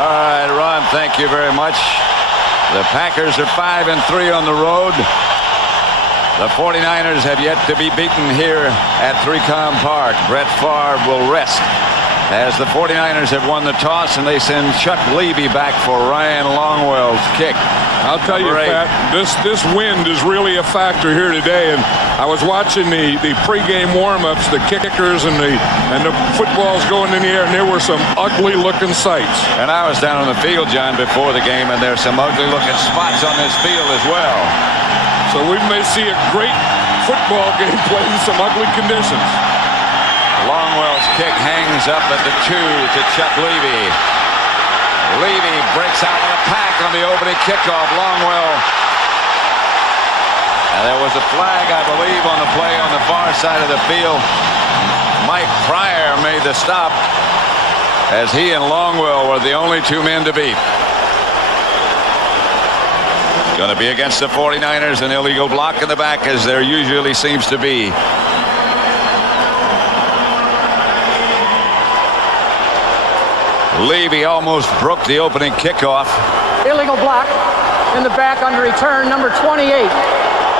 All right, Ron, thank you very much. The Packers are 5-3 on the road. The 49ers have yet to be beaten here at 3Com Park. Brett Favre will rest as the 49ers have won the toss, and they send Chuck Levy back for Ryan Longwell's kick. I'll tell you, Pat, this wind is really a factor here today. And I was watching the pregame warm-ups, the kickers and the footballs going in the air, and there were some ugly-looking sights. And I was down on the field, John, before the game, and there's some ugly-looking spots on this field as well. So we may see a great football game played in some ugly conditions. Longwell's kick hangs up at the 2 to Chuck Levy. Levy breaks out of the pack on the opening kickoff. Longwell. And there was a flag, I believe, on the play on the far side of the field. Mike Pryor made the stop as he and Longwell were the only two men to beat. Going to be against the 49ers, an illegal block in the back, as there usually seems to be. Levy almost broke the opening kickoff. Illegal block in the back on the return, number 28.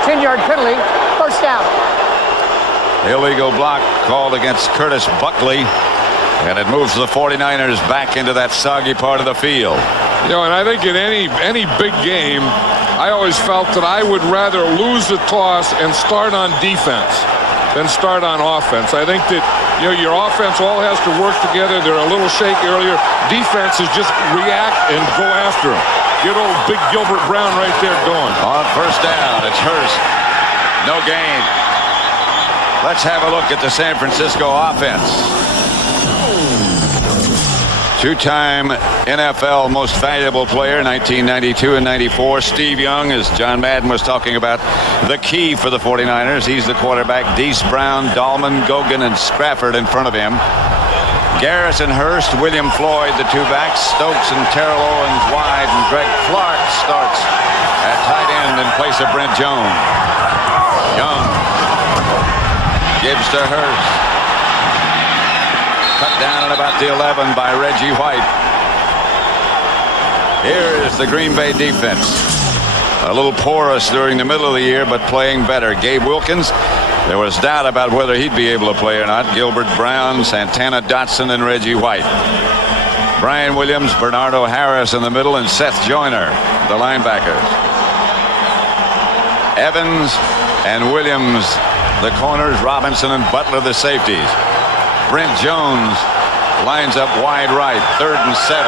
10-yard penalty, first down. Illegal block called against Curtis Buckley, and it moves the 49ers back into that soggy part of the field. You know, and I think in any big game, I always felt that I would rather lose the toss and start on defense than start on offense. I think that, you know, your offense all has to work together. They're a little shaky earlier. Defense is just react and go after them. Get old Big Gilbert Brown right there going. On first down, it's Hurst. No gain. Let's have a look at the San Francisco offense. Two-time NFL Most Valuable Player, 1992 and 94. Steve Young, as John Madden was talking about, the key for the 49ers. He's the quarterback. Deese Brown, Dahlman, Gogan, and Strafford in front of him. Garrison, Hurst, William Floyd, the two backs. Stokes and Terrell Owens wide, and Greg Clark starts at tight end in place of Brent Jones. Young gives to Hurst. Cut down at about the 11 by Reggie White. Here is the Green Bay defense. A little porous during the middle of the year, but playing better. Gabe Wilkins, there was doubt about whether he'd be able to play or not. Gilbert Brown, Santana Dotson, and Reggie White. Brian Williams, Bernardo Harris in the middle, and Seth Joyner, the linebackers. Evans and Williams, the corners. Robinson and Butler, the safeties. Brent Jones lines up wide right, 3rd and 7.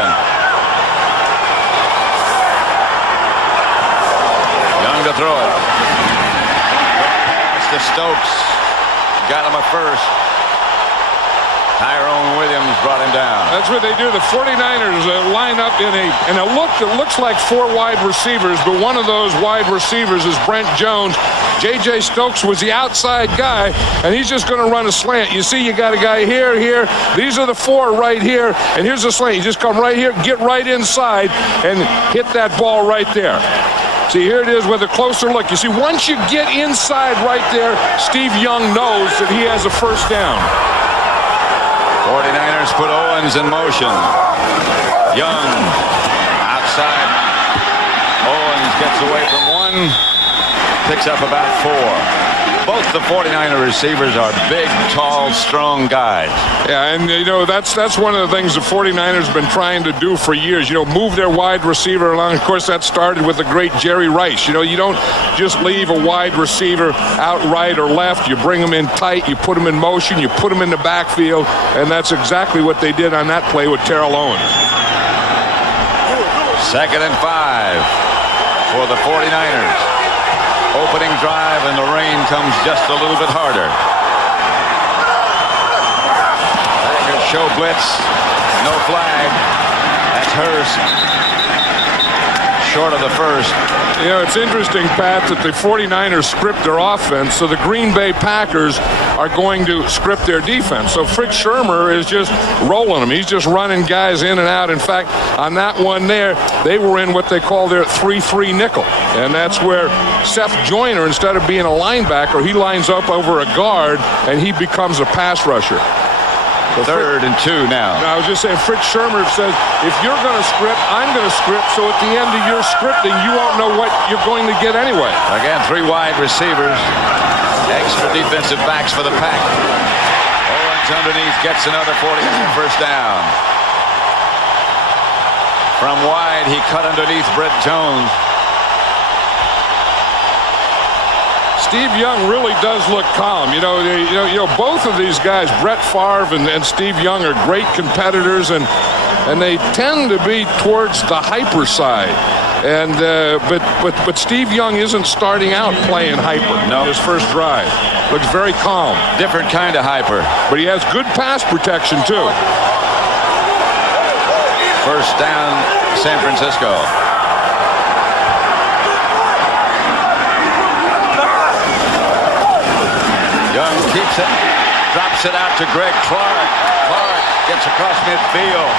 Young to throw it. Pass to Stokes. Got him a first. Tyrone Williams brought him down. That's what they do. The 49ers line up in a look that looks like 4 wide receivers, but one of those wide receivers is Brent Jones. J.J. Stokes was the outside guy, and he's just going to run a slant. You see, you got a guy here. These are the 4 right here, and here's a slant. You just come right here, get right inside, and hit that ball right there. See, here it is with a closer look. You see, once you get inside right there, Steve Young knows that he has a first down. 49ers put Owens in motion. Young outside. Owens gets away from 1. Picks up about 4. Both the 49er receivers are big, tall, strong guys. Yeah, and you know, that's one of the things the 49ers have been trying to do for years. You know, move their wide receiver along. Of course, that started with the great Jerry Rice. You know, you don't just leave a wide receiver out right or left. You bring them in tight, you put them in motion, you put them in the backfield, and that's exactly what they did on that play with Terrell Owens. 2nd and 5 for the 49ers. Opening drive, and the rain comes just a little bit harder. Packers show blitz. No flag. That's Hurst. Short of the first. You know, it's interesting, Pat, that the 49ers script their offense, so the Green Bay Packers are going to script their defense. So Fritz Shurmur is just rolling them. He's just running guys in and out. In fact, on that one there, they were in what they call their 3-3 nickel. And that's where Seth Joyner, instead of being a linebacker, he lines up over a guard, and he becomes a pass rusher. Third and 2 now. I was just saying, Fritz Shermer says, if you're going to script, I'm going to script, so at the end of your scripting, you won't know what you're going to get anyway. Again, 3 wide receivers. Extra defensive backs for the Pack. Owens underneath gets another 49 first down. From wide, he cut underneath Brett Jones. Steve Young really does look calm. You know, both of these guys, Brett Favre and Steve Young, are great competitors, and they tend to be towards the hyper side. And but Steve Young isn't starting out playing hyper. No. His first drive looks very calm. Different kind of hyper. But he has good pass protection too. First down, San Francisco. Young keeps it, drops it out to Greg Clark. Clark gets across midfield.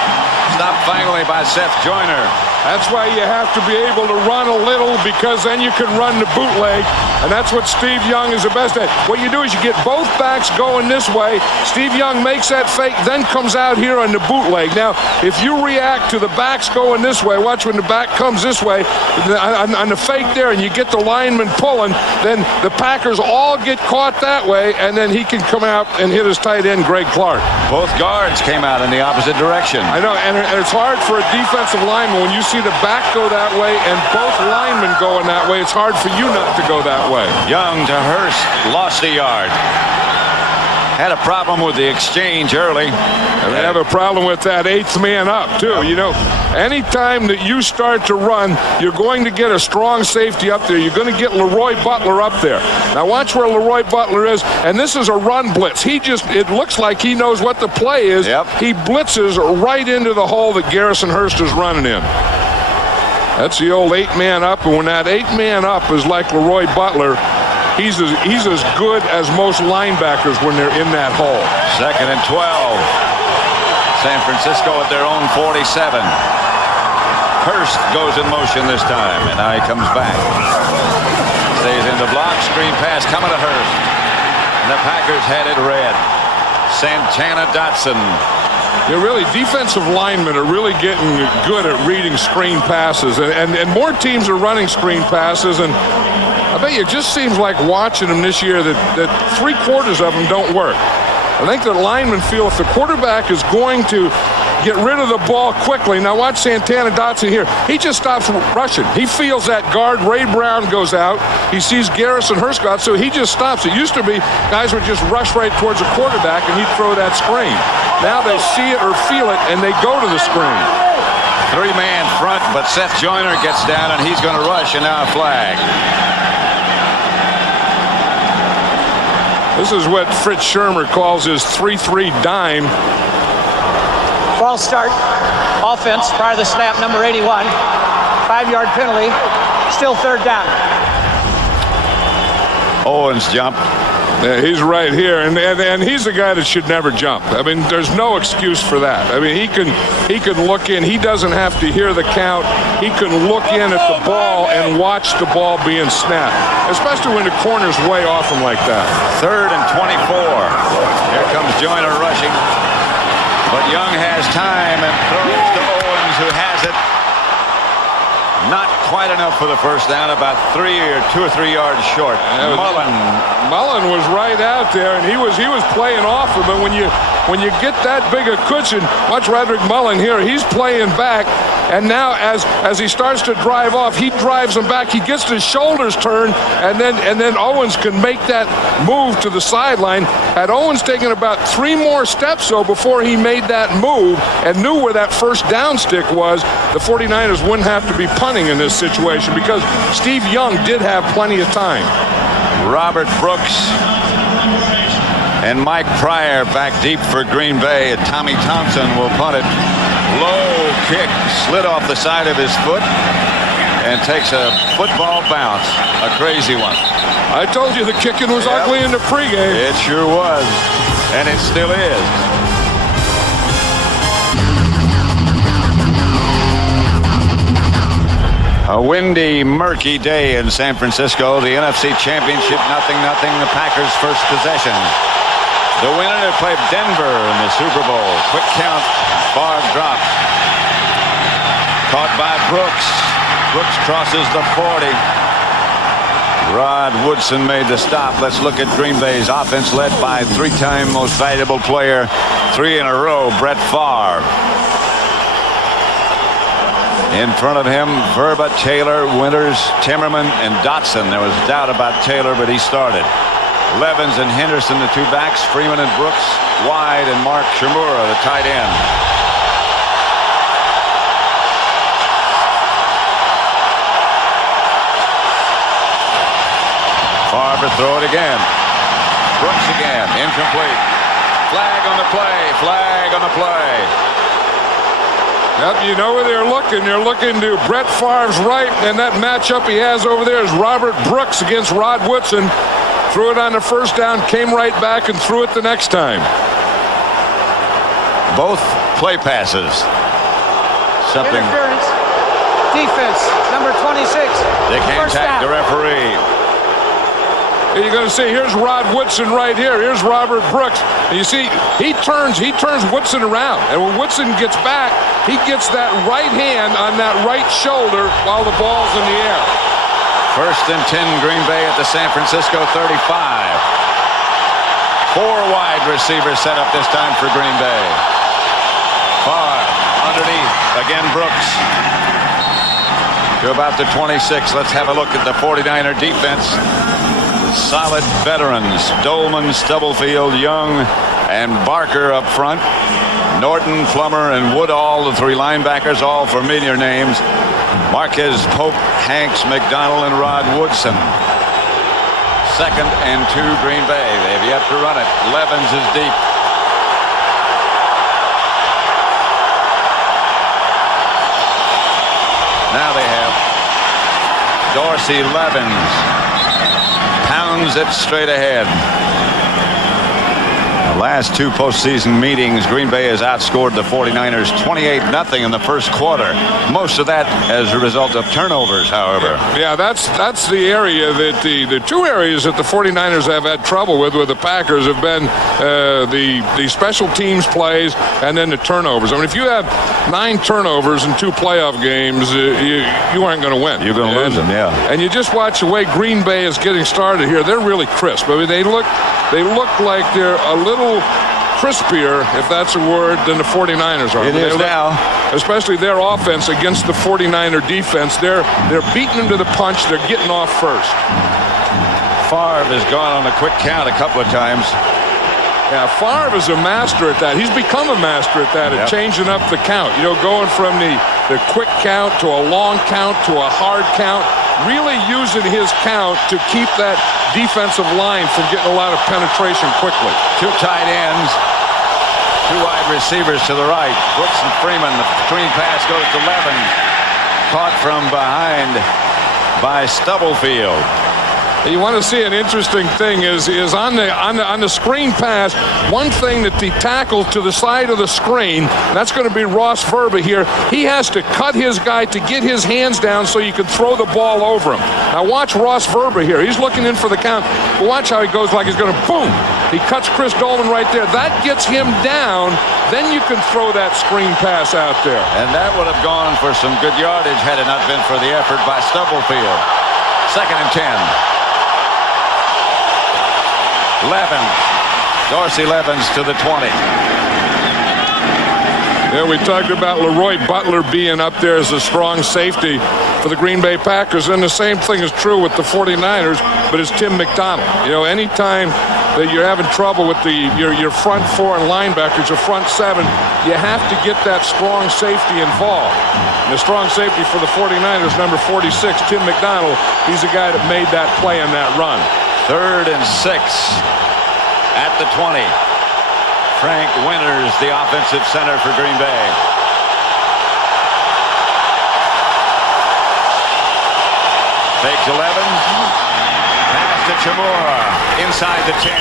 Stopped finally by Seth Joyner. That's why you have to be able to run a little, because then you can run the bootleg, and that's what Steve Young is the best at. What you do is you get both backs going this way. Steve Young makes that fake, then comes out here on the bootleg. Now, if you react to the backs going this way, watch when the back comes this way, on the fake there, and you get the lineman pulling, then the Packers all get caught that way, and then he can come out and hit his tight end, Greg Clark. Both guards came out in the opposite direction. I know, and it's hard for a defensive lineman when you see the back go that way and both linemen going that way. It's hard for you not to go that way. Young to Hurst, lost a yard. Had a problem with the exchange early. And they have a problem with that 8th man up, too. You know, anytime that you start to run, you're going to get a strong safety up there. You're going to get Leroy Butler up there. Now watch where Leroy Butler is, and this is a run blitz. It looks like he knows what the play is. Yep. He blitzes right into the hole that Garrison Hurst is running in. That's the old 8-man up, and when that 8-man up is like Leroy Butler, he's as good as most linebackers when they're in that hole. Second and 12. San Francisco at their own 47. Hurst goes in motion this time, and now he comes back. Stays in the block, screen pass coming to Hurst. And the Packers had it red. Santana Dotson. Really, defensive linemen are really getting good at reading screen passes, and more teams are running screen passes, and I bet you it just seems like watching them this year that 3/4 of them don't work. I think that linemen feel if the quarterback is going to get rid of the ball quickly. Now watch Santana Dotson here. He just stops rushing. He feels that guard, Ray Brown, goes out. He sees Garrison Hurst go out, so he just stops. It used to be guys would just rush right towards the quarterback and he'd throw that screen. Now they see it or feel it and they go to the screen. 3-man front, but Seth Joyner gets down and he's going to rush, and now a flag. This is what Fritz Shermer calls his 3-3 dime. False start. Offense prior to the snap, number 81. 5-yard penalty. Still third down. Owens jumped. Yeah, he's right here, and he's the guy that should never jump. I mean, there's no excuse for that. I mean, he can look in. He doesn't have to hear the count. He can look in at the ball and watch the ball being snapped, especially when the corner's way off him like that. Third and 24. Here comes Joyner rushing. But Young has time and throws to Owens, who has it. Not quite enough for the first down, about 2 or 3 yards short. Mullen was right out there, and he was playing off him. But when you get that big a cushion, watch Roderick Mullen here. He's playing back, and now as he starts to drive off, he drives him back. He gets his shoulders turned, and then Owens can make that move to the sideline. Had Owens taken about 3 more steps though before he made that move and knew where that first down stick was, the 49ers wouldn't have to be punting in this situation because Steve Young did have plenty of time. Robert Brooks and Mike Pryor back deep for Green Bay, and Tommy Thompson will punt it. Low kick slid off the side of his foot and takes a football bounce, a crazy one. I told you the kicking was ugly in the pregame. It sure was, and it still is. A windy, murky day in San Francisco. The NFC Championship, 0-0. The Packers' first possession. The winner to play Denver in the Super Bowl. Quick count. Favre dropped. Caught by Brooks. Brooks crosses the 40. Rod Woodson made the stop. Let's look at Green Bay's offense, led by three-time most valuable player, 3 in a row, Brett Favre. In front of him, Verba, Taylor, Winters, Timmerman, and Dotson. There was doubt about Taylor, but he started. Levens and Henderson, the two backs. Freeman and Brooks wide, and Mark Shimura, the tight end. Favre throw it again. Brooks again. Incomplete. Flag on the play. Flag on the play. Yep, you know where they're looking. They're looking to Brett Favre's right, and that matchup he has over there is Robert Brooks against Rod Woodson. Threw it on the first down, came right back, and threw it the next time. Both play passes. Something. Interference. Defense, number 26. They can't tag the referee. You're going to see, here's Rod Woodson right here. Here's Robert Brooks. And you see, he turns Woodson around. And when Woodson gets back, he gets that right hand on that right shoulder while the ball's in the air. 1st and 10, Green Bay at the San Francisco 35. 4 wide receivers set up this time for Green Bay. Favre underneath. Again, Brooks. To about the 26. Let's have a look at the 49er defense. Solid veterans. Dolman, Stubblefield, Young, and Barker up front. Norton, Plummer, and Woodall, the 3 linebackers, all familiar names. Marquez, Pope, Hanks, McDonald, and Rod Woodson. 2nd and 2, Green Bay. They have yet to run it. Levens is deep. Now they have Dorsey, Levens. Pounds it straight ahead. The last 2 postseason meetings, Green Bay has outscored the 49ers 28-0 in the first quarter. Most of that as a result of turnovers, however. Yeah, that's the area that the 2 areas that the 49ers have had trouble with the Packers have been the special teams plays and then the turnovers. I mean, if you have 9 turnovers in 2 playoff games, you aren't going to win. You're going to lose them, yeah. And you just watch the way Green Bay is getting started here. They're really crisp. I mean, they look like they're a little crispier, if that's a word, than the 49ers are. It is now. Especially their offense against the 49er defense. They're beating them to the punch. They're getting off first. Favre has gone on a quick count a couple of times. Yeah, Favre is a master at that. He's become a master at that, at changing up the count. You know, going from the quick count to a long count to a hard count. Really using his count to keep that defensive line from getting a lot of penetration quickly. 2 tight ends. 2 wide receivers to the right. Brooks and Freeman. The screen pass goes to Levens. Caught from behind by Stubblefield. You want to see an interesting thing is on the screen pass, one thing that the tackle to the side of the screen, that's going to be Ross Verba here. He has to cut his guy to get his hands down so you can throw the ball over him. Now watch Ross Verba here. He's looking in for the count. But watch how he goes, like he's going to boom. He cuts Chris Dolman right there. That gets him down. Then you can throw that screen pass out there. And that would have gone for some good yardage had it not been for the effort by Stubblefield. 2nd and 10. Levens. Dorsey Levens to the 20. Yeah, we talked about Leroy Butler being up there as a strong safety for the Green Bay Packers, and the same thing is true with the 49ers, but it's Tim McDonald. You know, anytime that you're having trouble with your front 4 and linebackers, your front 7, you have to get that strong safety involved. And the strong safety for the 49ers, number 46, Tim McDonald, he's the guy that made that play on that run. 3rd and 6 at the 20. Frank Winters, the offensive center for Green Bay. Fakes 11. Pass to Chamora. Inside the 10.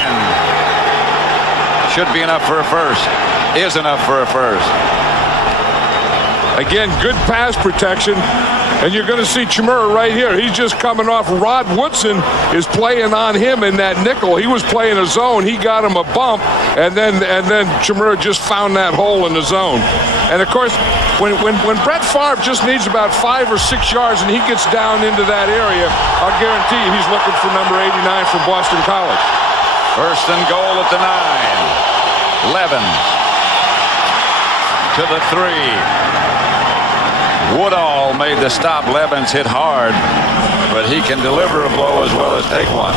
Should be enough for a first. Is enough for a first. Again, good pass protection. And you're going to see Chimera right here. He's just coming off. Rod Woodson is playing on him in that nickel. He was playing a zone. He got him a bump, and then Chimera just found that hole in the zone. And of course, when Brett Favre just needs about 5 or 6 yards and he gets down into that area, I'll guarantee you he's looking for number 89 from Boston College. First and goal at the 9. Levens to the 3. Woodall made the stop. Levens hit hard, but he can deliver a blow as well as take one.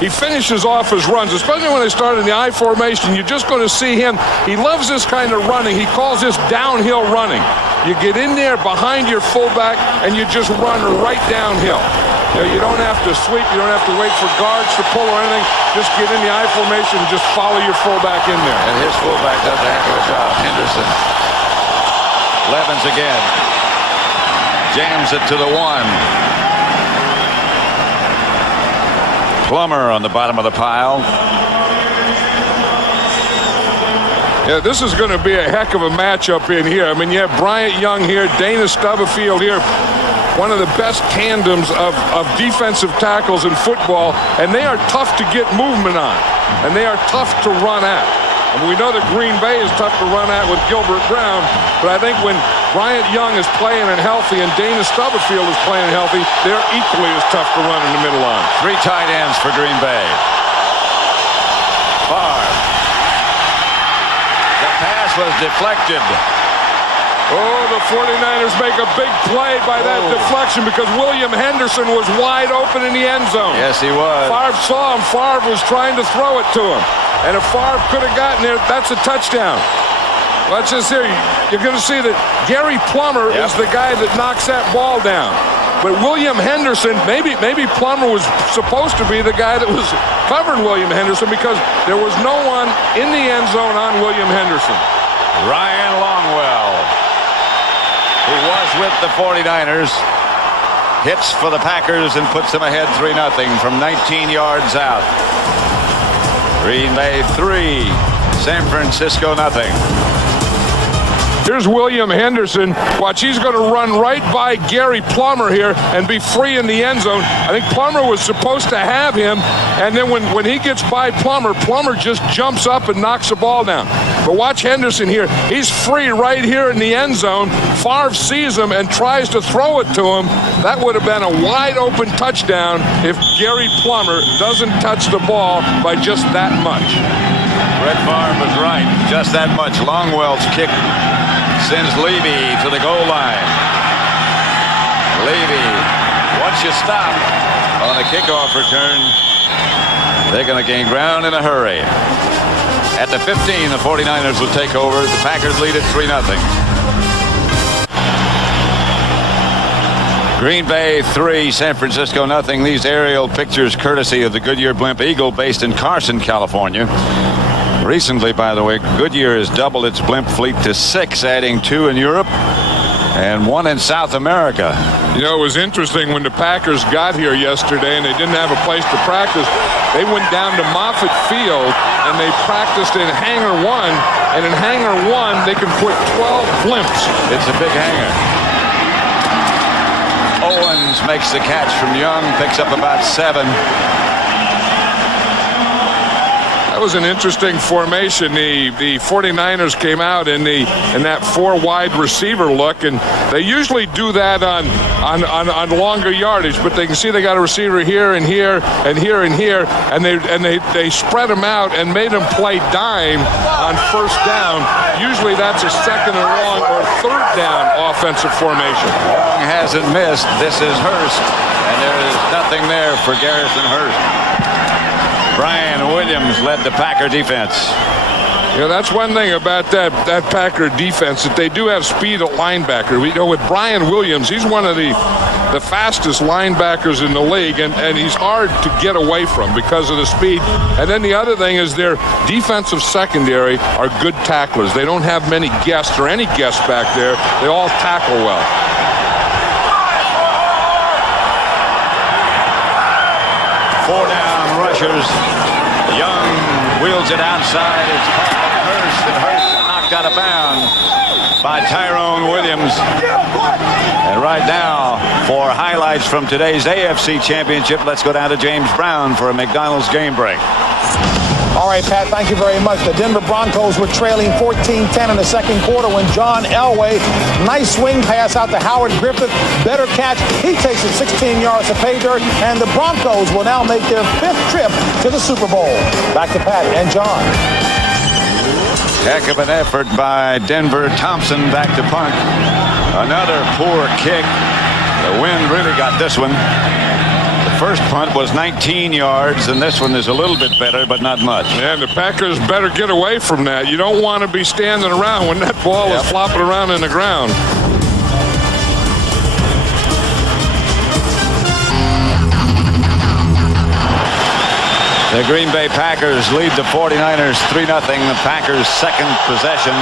He finishes off his runs, especially when they start in the I formation. You're just going to see him. He loves this kind of running. He calls this downhill running. You get in there behind your fullback and you just run right downhill. You don't have to sweep. You don't have to wait for guards to pull or anything. Just get in the I formation and just follow your fullback in there. And his fullback does a heck of a job. Henderson. Levens again. Jams it to the 1. Plummer on the bottom of the pile. Yeah, this is going to be a heck of a matchup in here. I mean, you have Bryant Young here, Dana Stubblefield here. One of the best tandems of defensive tackles in football, and they are tough to get movement on, and they are tough to run at. I mean, we know that Green Bay is tough to run at with Gilbert Brown, but I think when Bryant Young is playing and healthy and Dana Stubblefield is playing healthy, they're equally as tough to run in the middle line. 3 tight ends for Green Bay. Favre. The pass was deflected. Oh, the 49ers make a big play by that deflection because William Henderson was wide open in the end zone. Yes, he was. Favre saw him. Favre was trying to throw it to him. And if Favre could have gotten there, that's a touchdown. Let's just hear. You're going to see that Gary Plummer is the guy that knocks that ball down. But William Henderson, maybe Plummer was supposed to be the guy that was covering William Henderson because there was no one in the end zone on William Henderson. Ryan Longwell, who was with the 49ers, hits for the Packers and puts them ahead 3-0 from 19 yards out. Green Bay 3, San Francisco 0. Here's William Henderson. Watch, he's going to run right by Gary Plummer here and be free in the end zone. I think Plummer was supposed to have him, and then when he gets by Plummer, Plummer just jumps up and knocks the ball down. But watch Henderson here. He's free right here in the end zone. Favre sees him and tries to throw it to him. That would have been a wide open touchdown if Gary Plummer doesn't touch the ball by just that much. Brett Favre was right. Just that much. Longwell's kick sends Levy to the goal line. Levy, once you stop on a kickoff return, they're going to gain ground in a hurry. At the 15, the 49ers will take over. The Packers lead it 3-0. Green Bay 3, San Francisco 0. These aerial pictures courtesy of the Goodyear Blimp Eagle based in Carson, California. Recently, by the way, Goodyear has doubled its blimp fleet to 6, adding 2 in Europe and 1 in South America. You know, it was interesting when the Packers got here yesterday and they didn't have a place to practice. They went down to Moffett Field and they practiced in Hangar 1. And in Hangar 1, they can put 12 blimps. It's a big hangar. Owens makes the catch from Young, picks up about 7. That was an interesting formation. The 49ers came out in that 4 wide receiver look, and they usually do that on longer yardage. But they can see they got a receiver here and here and here and here, and they spread them out and made them play dime on first down. Usually that's a second and long or third down offensive formation. Young hasn't missed. This is Hurst, and there is nothing there for Garrison Hurst. Brian Williams led the Packer defense. Yeah, that's one thing about that Packer defense, that they do have speed at linebacker. We know with Brian Williams, he's one of the fastest linebackers in the league, and he's hard to get away from because of the speed. And then the other thing is their defensive secondary are good tacklers. They don't have many guests or any guests back there. They all tackle well. Four down rushers. Young wheels it outside. It's caught by Hurst, and Hurst knocked out of bounds by Tyrone Williams. And right now, for highlights from today's AFC Championship, let's go down to James Brown for a McDonald's game break. All right, Pat, thank you very much. The Denver Broncos were trailing 14-10 in the second quarter when John Elway, nice swing pass out to Howard Griffith, better catch. He takes it 16 yards to pay dirt, and the Broncos will now make their 5th trip to the Super Bowl. Back to Pat and John. Heck of an effort by Denver. Thompson back to punt. Another poor kick. The wind really got this one. The first punt was 19 yards, and this one is a little bit better, but not much. And the Packers better get away from that. You don't want to be standing around when that ball is flopping around in the ground. The Green Bay Packers lead the 49ers 3-0. The Packers' second possession.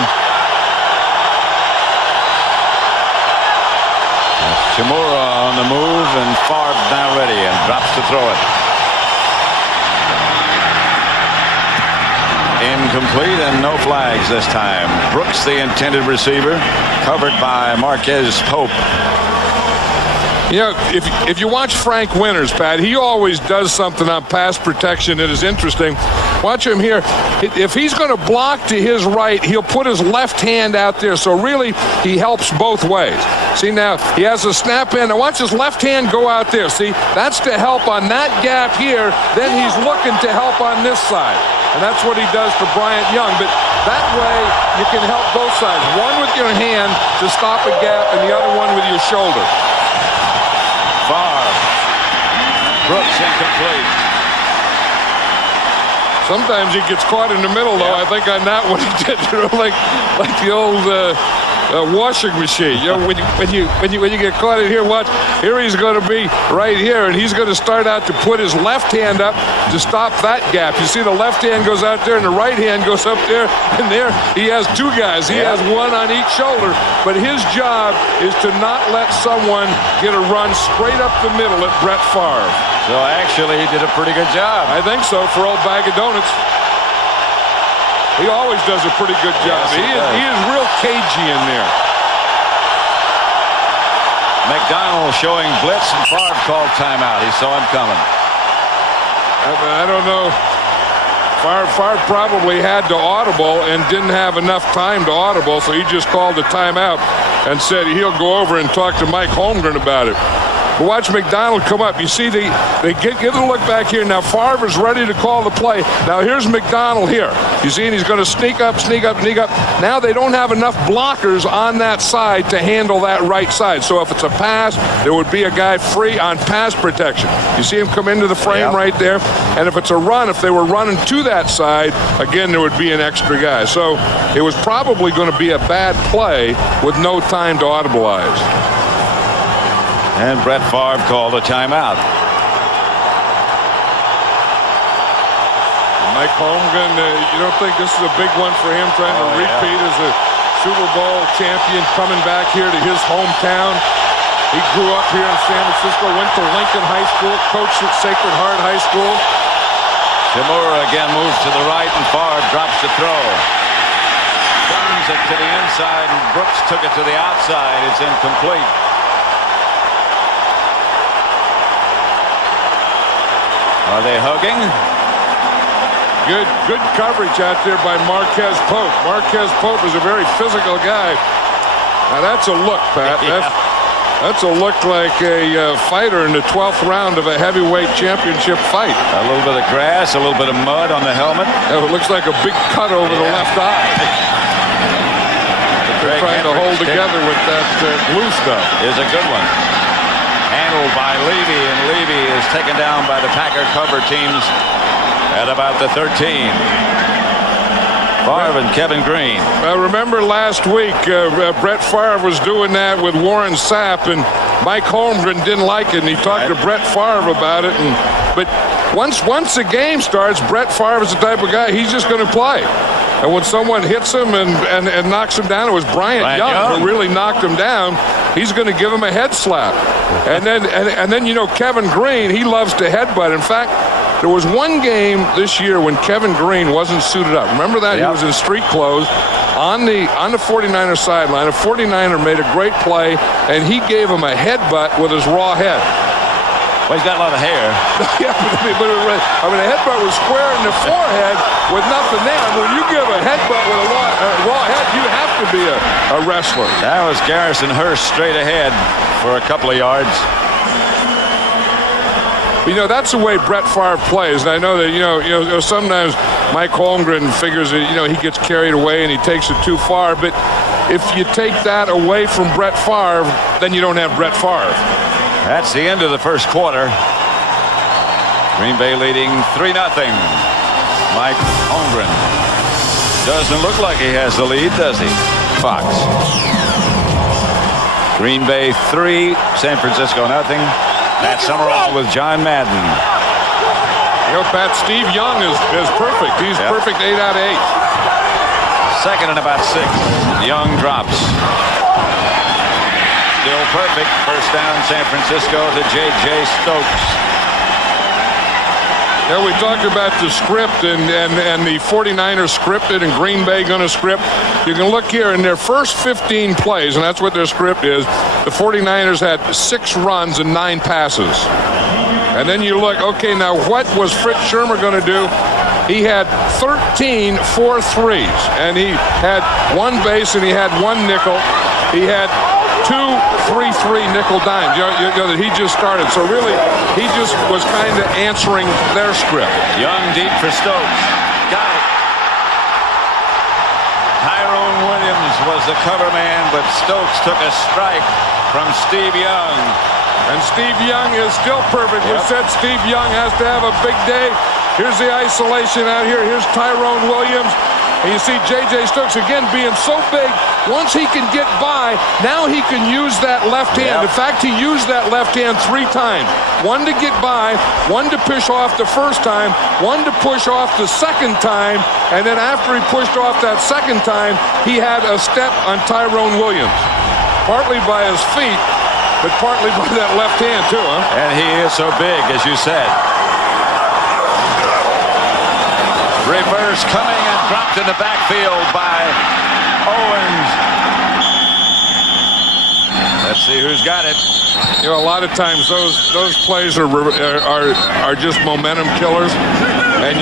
Kimura on the move, and Favre now ready and drops to throw it. Incomplete, and no flags this time. Brooks, the intended receiver, covered by Marquez Pope. You know, if you watch Frank Winters, Pat, he always does something on pass protection that is interesting. Watch him here. If he's going to block to his right, he'll put his left hand out there. So really, he helps both ways. See, now, he has a snap in. Now, watch his left hand go out there. See, that's to help on that gap here. Then he's looking to help on this side. And that's what he does for Bryant Young. But that way, you can help both sides. One with your hand to stop a gap, and the other one with your shoulder. Favre. Brooks incomplete. Sometimes he gets caught in the middle, though. I think on that one he did, like the old washing machine. You know, when you get caught in here, watch. Here he's going to be right here, and he's going to start out to put his left hand up to stop that gap. You see the left hand goes out there, and the right hand goes up there, and there he has two guys. He has one on each shoulder, but his job is to not let someone get a run straight up the middle at Brett Favre. So actually, he did a pretty good job. I think so for old Bag of Donuts. He always does a pretty good job. Yes, he is real cagey in there. McDonald showing blitz, and Favre called timeout. He saw him coming. I don't know. Favre probably had to audible and didn't have enough time to audible, so he just called the timeout and said he'll go over and talk to Mike Holmgren about it. But watch McDonald come up. You see, they get a look back here. Now Favre is ready to call the play. Now here's McDonald here. You see, and he's going to sneak up. Now they don't have enough blockers on that side to handle that right side. So if it's a pass, there would be a guy free on pass protection. You see him come into the frame right there. And if it's a run, if they were running to that side, again, there would be an extra guy. So it was probably going to be a bad play with no time to audibilize. And Brett Favre called a timeout. Mike Holmgren, you don't think this is a big one for him, trying to repeat as a Super Bowl champion, coming back here to his hometown? He grew up here in San Francisco, went to Lincoln High School, coached at Sacred Heart High School. Kimura again moves to the right, and Favre drops the throw. Turns it to the inside, and Brooks took it to the outside. It's incomplete. Are they hugging? Good coverage out there by Marquez Pope. Marquez Pope is a very physical guy. Now that's a look, Pat. That's a look like a fighter in the 12th round of a heavyweight championship fight. A little bit of grass, a little bit of mud on the helmet. It looks like a big cut over the left eye. They're trying to hold together with that glue stuff. Is a good one. Handled by Levy, and Levy is taken down by the Packer cover teams at about the 13. Favre and Kevin Green. I remember last week Brett Favre was doing that with Warren Sapp, and Mike Holmgren didn't like it, and he talked to Brett Favre about it. But once the game starts, Brett Favre is the type of guy, he's just going to play. And when someone hits him and knocks him down, it was Bryant Young who really knocked him down. He's going to give him a head slap. And then you know, Kevin Green, he loves to headbutt. In fact, there was one game this year when Kevin Green wasn't suited up. Remember that? He was in street clothes. on the 49er sideline. A 49er made a great play, and he gave him a headbutt with his raw head. Well, he's got a lot of hair. Yeah, but the headbutt was square in the forehead with nothing there. When you give a headbutt with a raw head, you have to be a wrestler. That was Garrison Hurst straight ahead for a couple of yards. You know, that's the way Brett Favre plays. And I know that, you know, sometimes Mike Holmgren figures that, you know, he gets carried away and he takes it too far. But if you take that away from Brett Favre, then you don't have Brett Favre. That's the end of the first quarter. Green Bay leading 3-0. Mike Holmgren doesn't look like he has the lead, does he? Fox. Green Bay 3, San Francisco 0. Pat Summerall with John Madden. You know, Pat, Steve Young is perfect. He's perfect 8 out of 8. Second and about 6. Young drops. Still perfect. First down, San Francisco to J.J. Stokes. Yeah, we talked about the script and the 49ers scripted and Green Bay going to script. You can look here in their first 15 plays, and that's what their script is. The 49ers had 6 runs and 9 passes. And then you look, okay, now what was Fritz Shermer going to do? He had 13 4-3s, and he had 1 base and he had 1 nickel. He had 2 3-3 nickel dimes, you know, that he just started. So really, he just was kind of answering their script. Young deep for Stokes. Got it. Tyrone Williams was the cover man, but Stokes took a strike from Steve Young. And Steve Young is still perfect. We said Steve Young has to have a big day. Here's the isolation out here. Here's Tyrone Williams. And you see J.J. Stokes again being so big. Once he can get by, now he can use that left hand. In fact, he used that left hand 3 times. 1 to get by, 1 to push off the first time, 1 to push off the second time, and then after he pushed off that second time, he had a step on Tyrone Williams. Partly by his feet, but partly by that left hand too, huh? And he is so big, as you said. Reverse coming and dropped in the backfield by Owens. Let's see who's got it. You know, a lot of times those plays are just momentum killers, and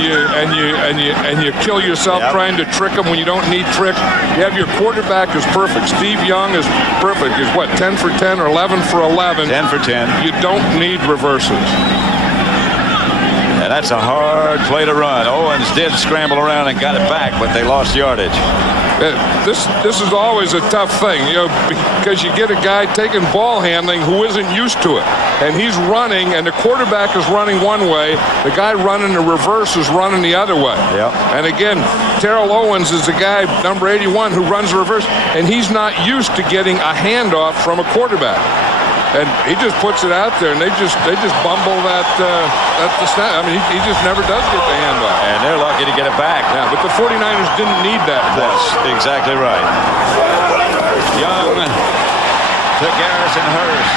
you kill yourself trying to trick them when you don't need tricks. You have your quarterback is perfect. Steve Young is perfect. He's what, 10 for 10 or 11 for 11? 10 for 10. You don't need reverses. And that's a hard play to run. Owens did scramble around and got it back, but they lost yardage. This is always a tough thing, you know, because you get a guy taking ball handling who isn't used to it. And he's running, and the quarterback is running one way. The guy running the reverse is running the other way. Yep. And again, Terrell Owens is the guy, number 81, who runs the reverse, and he's not used to getting a handoff from a quarterback. And he just puts it out there, and they just bumble that the snap. I mean, he just never does get the handoff. And they're lucky to get it back. Yeah, but the 49ers didn't need that play. That's exactly right. Young to Garrison Hurst.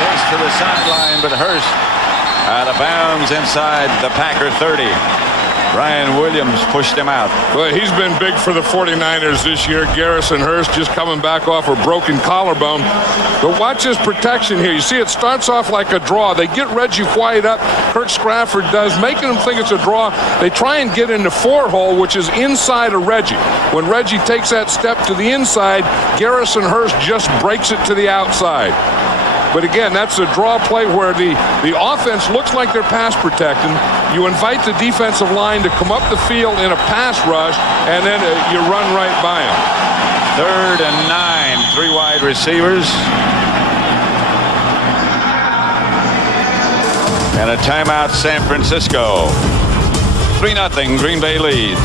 Chase to the sideline, but Hurst out of bounds inside the Packer 30. Ryan Williams pushed him out. Well, he's been big for the 49ers this year. Garrison Hurst just coming back off a broken collarbone. But watch his protection here. You see it starts off like a draw. They get Reggie White up. Kirk Strafford does, making him think it's a draw. They try and get in the 4-hole, which is inside of Reggie. When Reggie takes that step to the inside, Garrison Hurst just breaks it to the outside. But again, that's a draw play where the offense looks like they're pass protecting. You invite the defensive line to come up the field in a pass rush, and then you run right by them. 3rd and 9, 3 wide receivers. And a timeout, San Francisco. 3-0, Green Bay leads.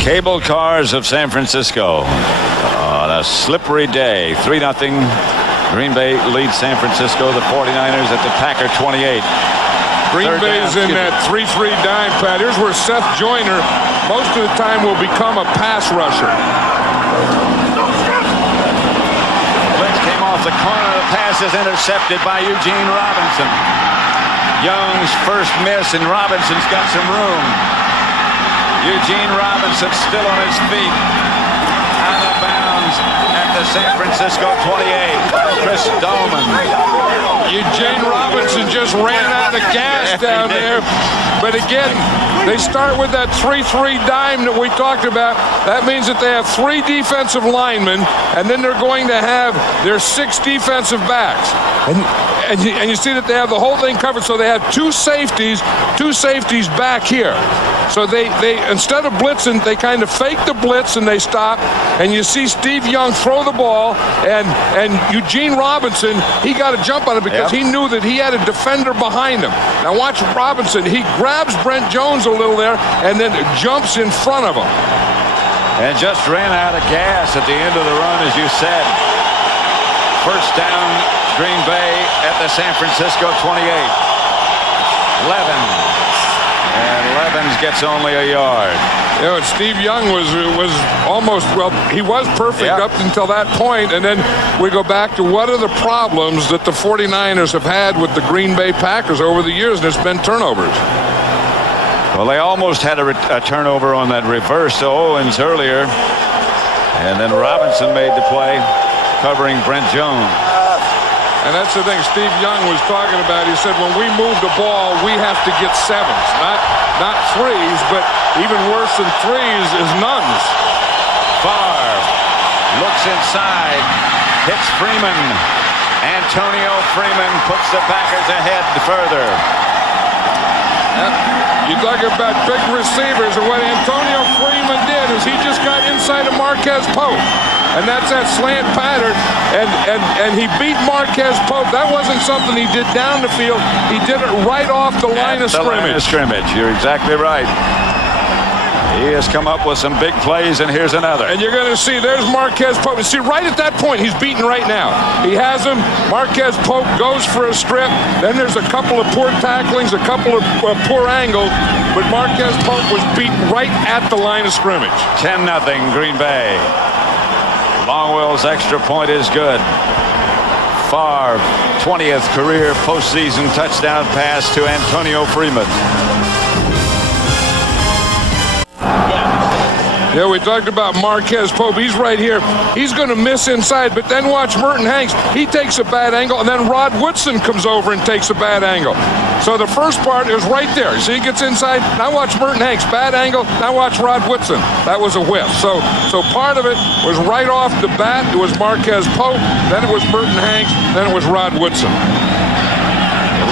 Cable cars of San Francisco on a slippery day. 3-0. Green Bay leads San Francisco. The 49ers at the Packer 28. Green Bay's in that 3-3 dime, Pat. Here's where Seth Joyner, most of the time, will become a pass rusher. Blitz came off the corner. The pass is intercepted by Eugene Robinson. Young's first miss, and Robinson's got some room. Eugene Robinson still on his feet. Out of bounds at the San Francisco 28. Chris Dolman. Eugene Robinson just ran out of gas down there. But again, they start with that 3-3 dime that we talked about. That means that they have 3 defensive linemen, and then they're going to have their 6 defensive backs. And you see that they have the whole thing covered. So they have 2 safeties back here. So they instead of blitzing, they kind of fake the blitz and they stop. And you see Steve Young throw the ball, and Eugene Robinson, he got a jump on it because he knew that he had a defender behind him. Now watch Robinson. He grabs Brent Jones a little there and then jumps in front of him. And just ran out of gas at the end of the run, as you said. First down, Green Bay at the San Francisco 28. Levens. And Levens gets only a yard. You know, Steve Young was almost, well, he was perfect up until that point, and then we go back to what are the problems that the 49ers have had with the Green Bay Packers over the years, and it's been turnovers. Well, they almost had a turnover on that reverse to Owens earlier, and then Robinson made the play covering Brent Jones. And that's the thing Steve Young was talking about. He said when we move the ball, we have to get 7s, not 3s, but even worse than 3s is nones. Favre looks inside, hits Freeman. Antonio Freeman puts the Packers ahead further. You talk about big receivers, and what Antonio Freeman did is he just got inside of Marquez Pope. And that's that slant pattern, and he beat Marquez Pope. That wasn't something he did down the field. He did it right off the line of scrimmage. You're exactly right. He has come up with some big plays, and here's another. And you're going to see, there's Marquez Pope. See, right at that point, he's beaten right now. He has him. Marquez Pope goes for a strip. Then there's a couple of poor tacklings, a couple of poor angles. But Marquez Pope was beaten right at the line of scrimmage. 10-0 Green Bay. Longwell's extra point is good. Favre, 20th career postseason touchdown pass to Antonio Freeman. Yeah, we talked about Marquez Pope. He's right here. He's going to miss inside, but then watch Merton Hanks. He takes a bad angle, and then Rod Woodson comes over and takes a bad angle. So the first part is right there. You see, he gets inside. Now watch Merton Hanks. Bad angle. Now watch Rod Woodson. That was a whiff. So part of it was right off the bat. It was Marquez Pope. Then it was Merton Hanks. Then it was Rod Woodson.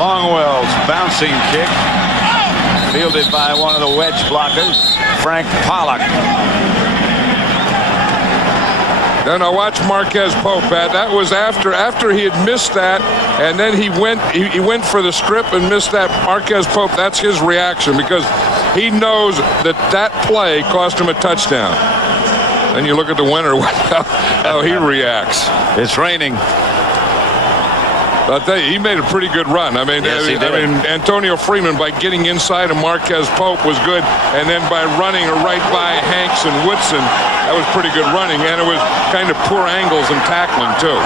Longwell's bouncing kick. Fielded by one of the wedge blockers, Frank Pollock. Now watch Marquez Pope, Pat. That was after he had missed that, and then he went for the strip and missed that. Marquez Pope, that's his reaction because he knows that play cost him a touchdown. Then you look at the winner, how he reacts. It's raining. I'll tell you, he made a pretty good run. I mean, Antonio Freeman, by getting inside of Marquez Pope, was good. And then by running right by Hanks and Woodson, that was pretty good running. And it was kind of poor angles and tackling, too.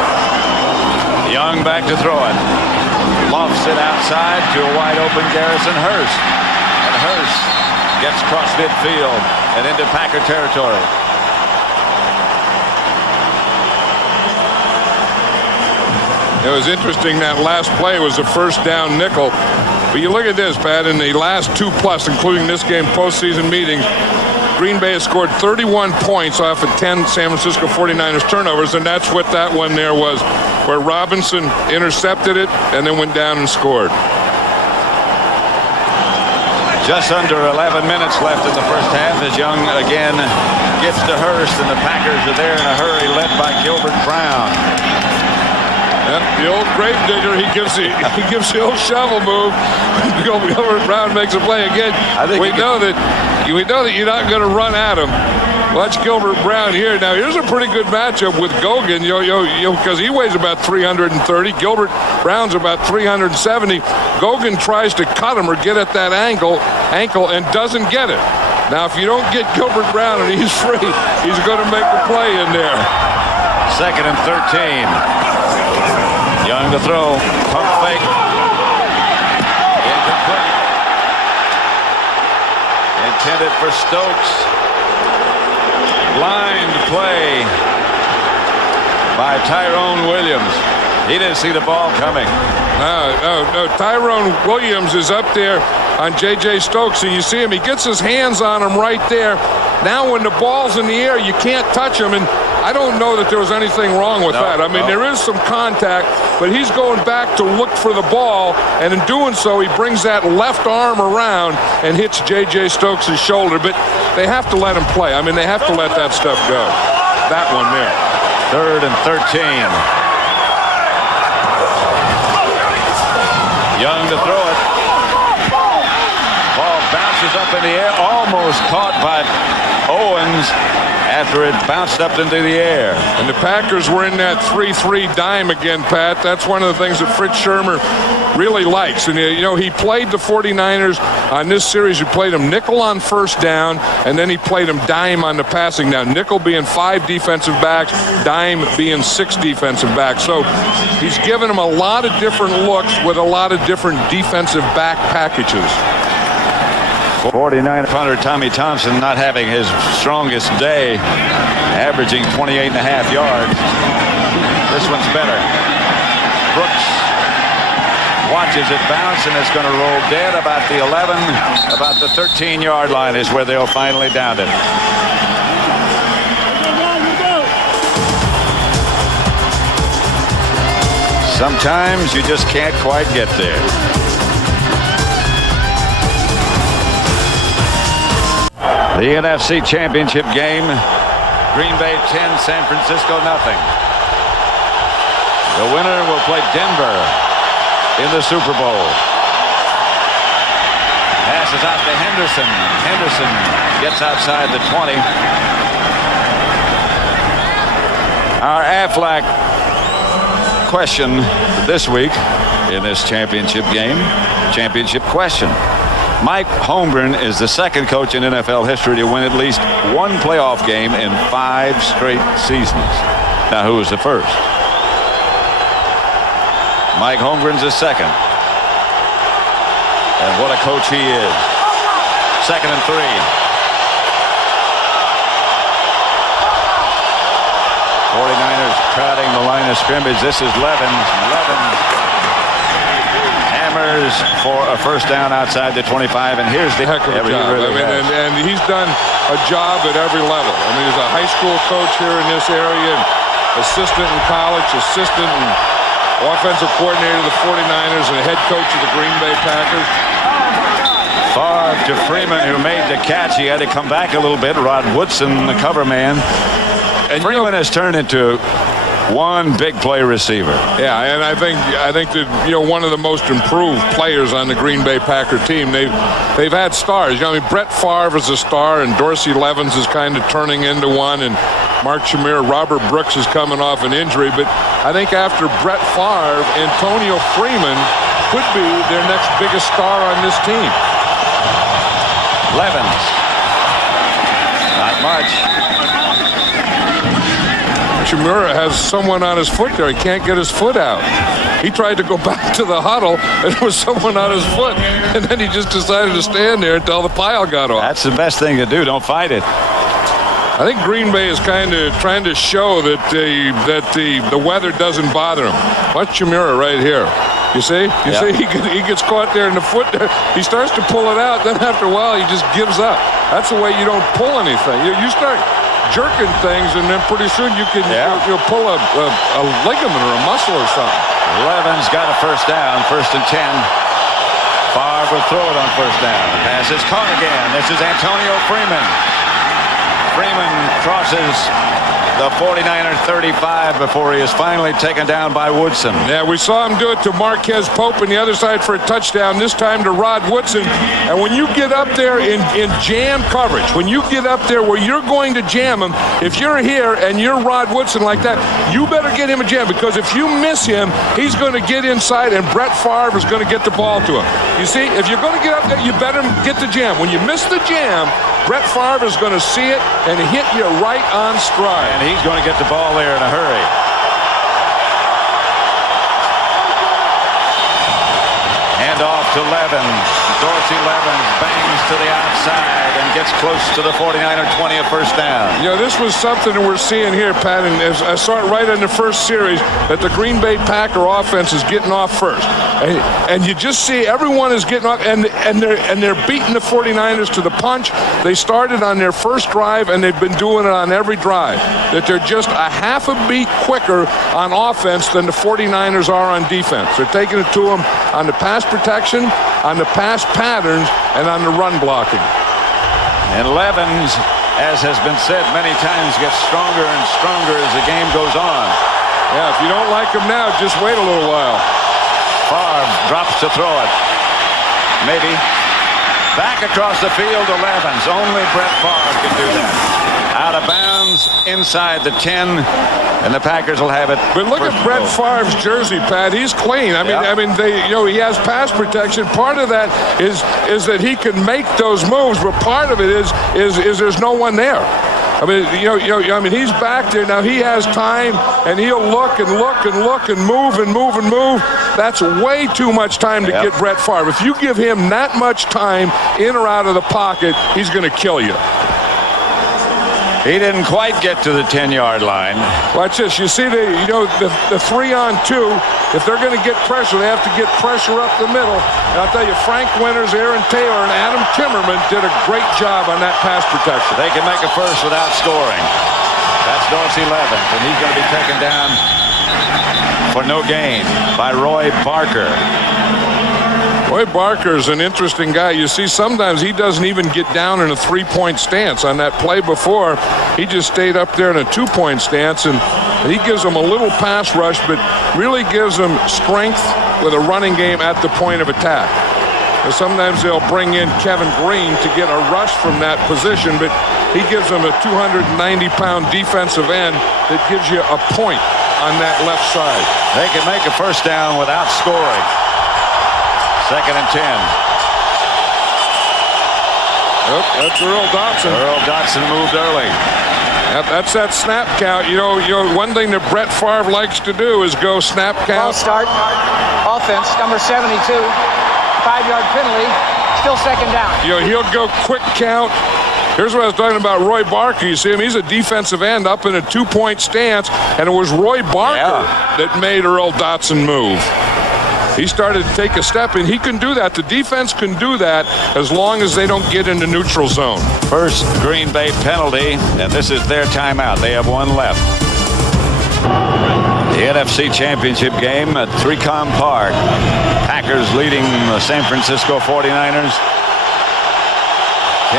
Young back to throw it. Lofts it outside to a wide-open Garrison Hurst. And Hurst gets across midfield and into Packer territory. It was interesting, that last play was a first down nickel. But you look at this, Pat, in the last 2+, including this game, postseason meetings, Green Bay has scored 31 points off of 10 San Francisco 49ers turnovers, and that's what that one there was, where Robinson intercepted it and then went down and scored. Just under 11 minutes left in the first half as Young again gets to Hurst, and the Packers are there in a hurry, led by Gilbert Brown. Yep, the old grave digger, he gives the old shovel move. Gilbert Brown makes a play again. We know that you're not going to run at him. Watch Gilbert Brown here. Now here's a pretty good matchup with Gogan, because he weighs about 330. Gilbert Brown's about 370. Gogan tries to cut him or get at that ankle and doesn't get it. Now if you don't get Gilbert Brown and he's free, he's going to make a play in there. 2nd and 13. Young to throw. Pump fake. intended for Stokes. Blind play by Tyrone Williams. He didn't see the ball coming. No. Tyrone Williams is up there on J.J. Stokes, and you see him. He gets his hands on him right there. Now when the ball's in the air, you can't touch him, and I don't know that there was anything wrong with that. I mean, there is some contact, but he's going back to look for the ball, and in doing so, he brings that left arm around and hits J.J. Stokes' shoulder. But they have to let him play. I mean, they have to let that stuff go. That one there. 3rd and 13. Young to throw it. Ball bounces up in the air, almost caught by Owens after it bounced up into the air. And the Packers were in that 3-3 dime again, Pat. That's one of the things that Fritz Shermer really likes. And, you know, he played the 49ers on this series. He played them nickel on first down, and then he played them dime on the passing down. Nickel being 5 defensive backs, dime being 6 defensive backs. So he's given them a lot of different looks with a lot of different defensive back packages. 49 punter Tommy Thompson not having his strongest day, averaging 28.5 yards. This one's better. Brooks watches it bounce, and it's going to roll dead about the 11, about the 13-yard line is where they'll finally down it. Sometimes you just can't quite get there. The NFC Championship game, Green Bay 10, San Francisco nothing. The winner will play Denver in the Super Bowl. Passes out to Henderson. Henderson gets outside the 20. Our Aflac question this week in this championship game, championship question. Mike Holmgren is the second coach in NFL history to win at least one playoff game in 5 straight seasons. Now, who was the first? Mike Holmgren's the second. And what a coach he is. 2nd and 3. '49ers crowding the line of scrimmage. This is Levens. Hammers for a first down outside the 25, and here's the heck of a job. Really and he's done a job at every level. I mean, he's a high school coach here in this area, and assistant in college, assistant and offensive coordinator of the 49ers, and head coach of the Green Bay Packers. Far to Freeman, who made the catch. He had to come back a little bit. Rod Woodson, the cover man. And Freeman has turned into one big play receiver. Yeah, and I think that, you know, one of the most improved players on the Green Bay Packer team. They've had stars. You know, I mean, Brett Favre is a star, and Dorsey Levens is kind of turning into one, and Mark Shamir, Robert Brooks is coming off an injury. But I think after Brett Favre, Antonio Freeman could be their next biggest star on this team. Levens. Not much. Chimura has someone on his foot there. He can't get his foot out. He tried to go back to the huddle, and there was someone on his foot, and then he just decided to stand there until the pile got off. That's the best thing to do. Don't fight it. I think Green Bay is kind of trying to show that the weather doesn't bother him. Watch Chimura right here. You see? You see? He gets caught there in the foot. He starts to pull it out. Then after a while, he just gives up. That's the way you don't pull anything. You start jerking things, and then pretty soon you'll pull a ligament or a muscle or something. Levens got a first down, 1st and 10. Favre will throw it on first down. The pass is caught again. This is Antonio Freeman. Freeman crosses the 49er 35 before he is finally taken down by Woodson. Yeah, we saw him do it to Marquez Pope on the other side for a touchdown, this time to Rod Woodson. And when you get up there in jam coverage, when you get up there where you're going to jam him, if you're here and you're Rod Woodson like that, you better get him a jam, because if you miss him, he's going to get inside and Brett Favre is going to get the ball to him. You see, if you're going to get up there, you better get the jam. When you miss the jam, Brett Favre is going to see it and hit you right on stride. And he's going to get the ball there in a hurry. Hand off to Levens. Dorsey Levens bangs to the outside and gets close to the 49er 20, a first down. You know, this was something that we're seeing here, Pat, and as I saw it right in the first series, that the Green Bay Packer offense is getting off first. And you just see everyone is getting off, and they're beating the 49ers to the punch. They started on their first drive, and they've been doing it on every drive. That they're just a half a beat quicker on offense than the 49ers are on defense. They're taking it to them on the pass protection, on the pass patterns, and on the run blocking. And Levens, as has been said many times, gets stronger and stronger as the game goes on. Yeah, if you don't like him now, just wait a little while. Favre drops to throw it. Maybe. Back across the field to Levens. Only Brett Favre can do that. Out of bounds, inside the 10, and the Packers will have it. But look at Brett Favre's jersey, Pat. He's clean. I mean, he has pass protection. Part of that is that he can make those moves, but part of it is there's no one there. I mean, he's back there now. He has time, and he'll look and look and look and move and move and move. That's way too much time to get Brett Favre. If you give him that much time in or out of the pocket, he's going to kill you. He didn't quite get to the 10-yard line. Watch this. You see the 3-on-2. If they're going to get pressure, they have to get pressure up the middle. And I'll tell you, Frank Winters, Aaron Taylor, and Adam Timmerman did a great job on that pass protection. They can make a first without scoring. That's Dorsey Levens, and he's going to be taken down for no gain by Roy Barker. Roy Barker's an interesting guy. You see, sometimes he doesn't even get down in a 3-point stance. On that play before, he just stayed up there in a 2-point stance, and he gives them a little pass rush, but really gives them strength with a running game at the point of attack. And sometimes they'll bring in Kevin Green to get a rush from that position, but he gives them a 290-pound defensive end that gives you a point on that left side. They can make a first down without scoring. 2nd and 10. Oh, that's Earl Dotson. Earl Dotson moved early. That's that snap count. You know, one thing that Brett Favre likes to do is go snap count. Ball start. Offense, number 72. 5-yard penalty. Still 2nd down. You know, he'll go quick count. Here's what I was talking about Roy Barker. You see him, he's a defensive end up in a 2-point stance, and it was Roy Barker that made Earl Dotson move. He started to take a step, and he can do that. The defense can do that as long as they don't get in the neutral zone. First Green Bay penalty, and this is their timeout. They have one left. The NFC Championship game at 3Com Park. Packers leading the San Francisco 49ers 10-0.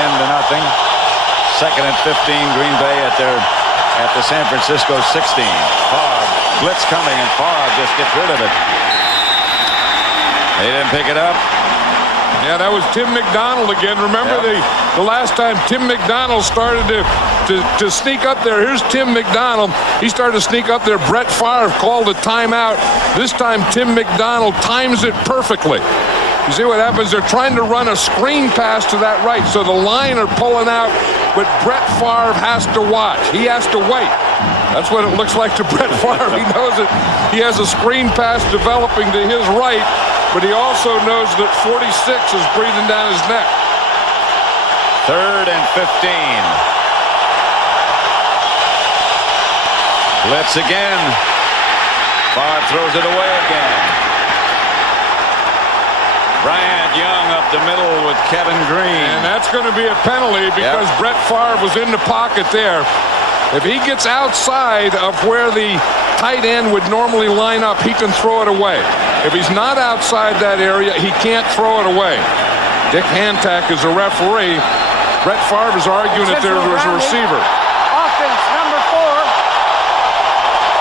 2nd and 15, Green Bay at the San Francisco 16. Favre, blitz coming, and Favre just gets rid of it. They didn't pick it up. Yeah, that was Tim McDonald again. Remember the last time Tim McDonald started to sneak up there. Here's Tim McDonald. He started to sneak up there. Brett Favre called a timeout. This time Tim McDonald times it perfectly. You see what happens? They're trying to run a screen pass to that right, so the line are pulling out, but Brett Favre has to watch. He has to wait. That's what it looks like to Brett Favre. He knows that he has a screen pass developing to his right, but he also knows that 46 is breathing down his neck. 3rd and 15. Blitz again. Favre throws it away again. Bryant Young up the middle with Kevin Green. And that's going to be a penalty because Brett Favre was in the pocket there. If he gets outside of where the tight end would normally line up, he can throw it away. If he's not outside that area, he can't throw it away. Dick Hantak is a referee. Brett Favre is arguing that there was a receiver. Offense, number 4.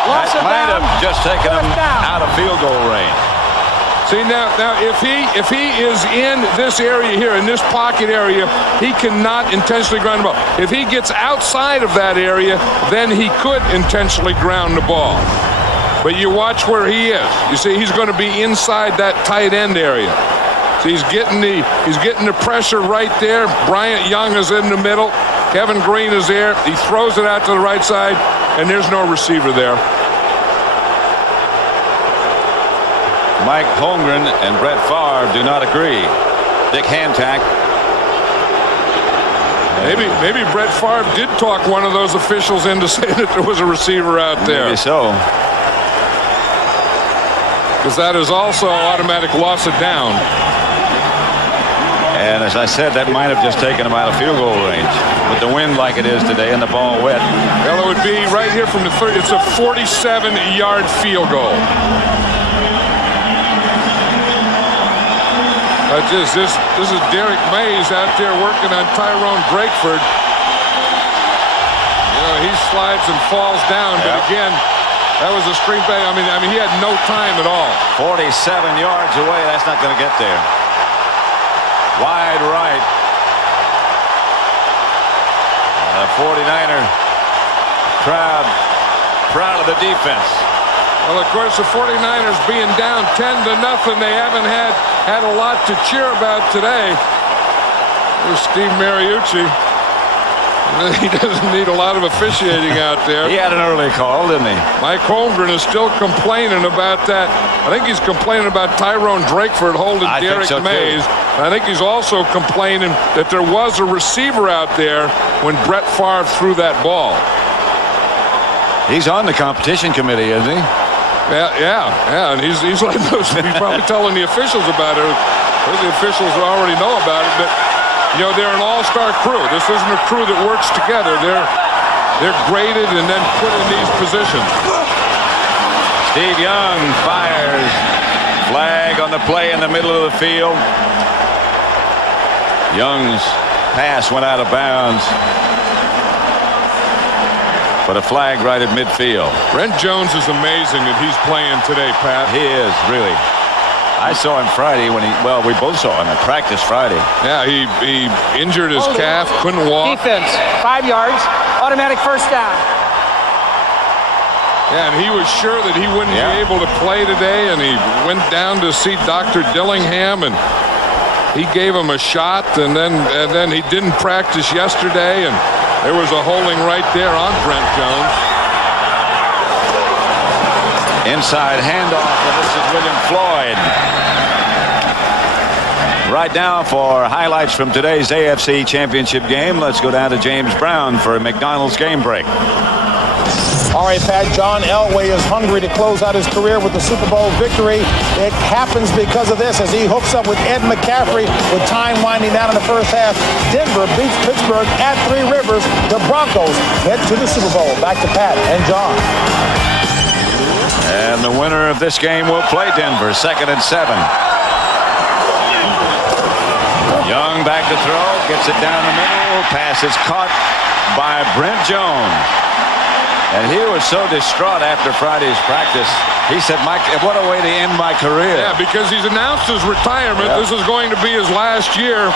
Loss That of might have down. just taken him 4th down. out of field goal range. See, now if he is in this area here, in this pocket area, he cannot intentionally ground the ball. If he gets outside of that area, then he could intentionally ground the ball. But you watch where he is. You see, he's going to be inside that tight end area. So he's getting the pressure right there. Bryant Young is in the middle. Kevin Green is there. He throws it out to the right side, and there's no receiver there. Mike Holmgren and Brett Favre do not agree. Dick Hancock. Maybe Brett Favre did talk one of those officials into saying that there was a receiver out there. Maybe so. Because that is also automatic loss of down. And as I said, that might have just taken him out of field goal range. With the wind like it is today and the ball wet. Well, it would be right here from the 30. It's a 47-yard field goal. This is Derek Mays out there working on Tyrone Drakeford. You know, he slides and falls down, but again, that was a screen play. I mean, he had no time at all. 47 yards away. That's not going to get there. Wide right. The 49er crowd proud of the defense. Well, of course, the 49ers being down 10-0, they haven't had a lot to cheer about today. There's Steve Mariucci. He doesn't need a lot of officiating out there. He had an early call, didn't he? Mike Holmgren is still complaining about that. I think he's complaining about Tyrone Drakeford holding Derek Mays. I think he's also complaining that there was a receiver out there when Brett Favre threw that ball. He's on the competition committee, isn't he? Yeah, and he's like those. He's probably telling the officials about it. The officials already know about it, but you know, they're an all-star crew. This isn't a crew that works together. They're graded and then put in these positions. Steve Young fires. Flag on the play in the middle of the field. Young's pass went out of bounds. But a flag right at midfield. Brent Jones is amazing that he's playing today, Pat. He is, really. I saw him Friday when we both saw him at practice Friday. Yeah, he injured his calf, couldn't walk. Defense, 5 yards, automatic first down. Yeah, and he was sure that he wouldn't be able to play today, and he went down to see Dr. Dillingham, and he gave him a shot, and then he didn't practice yesterday, and there was a holding right there on Brent Jones. Inside handoff, and this is William Floyd. Right now for highlights from today's AFC Championship game, let's go down to James Brown for a McDonald's game break. All right, Pat, John Elway is hungry to close out his career with the Super Bowl victory. It happens because of this as he hooks up with Ed McCaffrey with time winding down in the first half. Denver beats Pittsburgh at Three Rivers. The Broncos head to the Super Bowl. Back to Pat and John. And the winner of this game will play Denver, 2nd and 7. Young back to throw, gets it down the middle. Pass is caught by Brent Jones. And he was so distraught after Friday's practice. He said, Mike, what a way to end my career. Yeah, because he's announced his retirement. Yep. This is going to be his last year.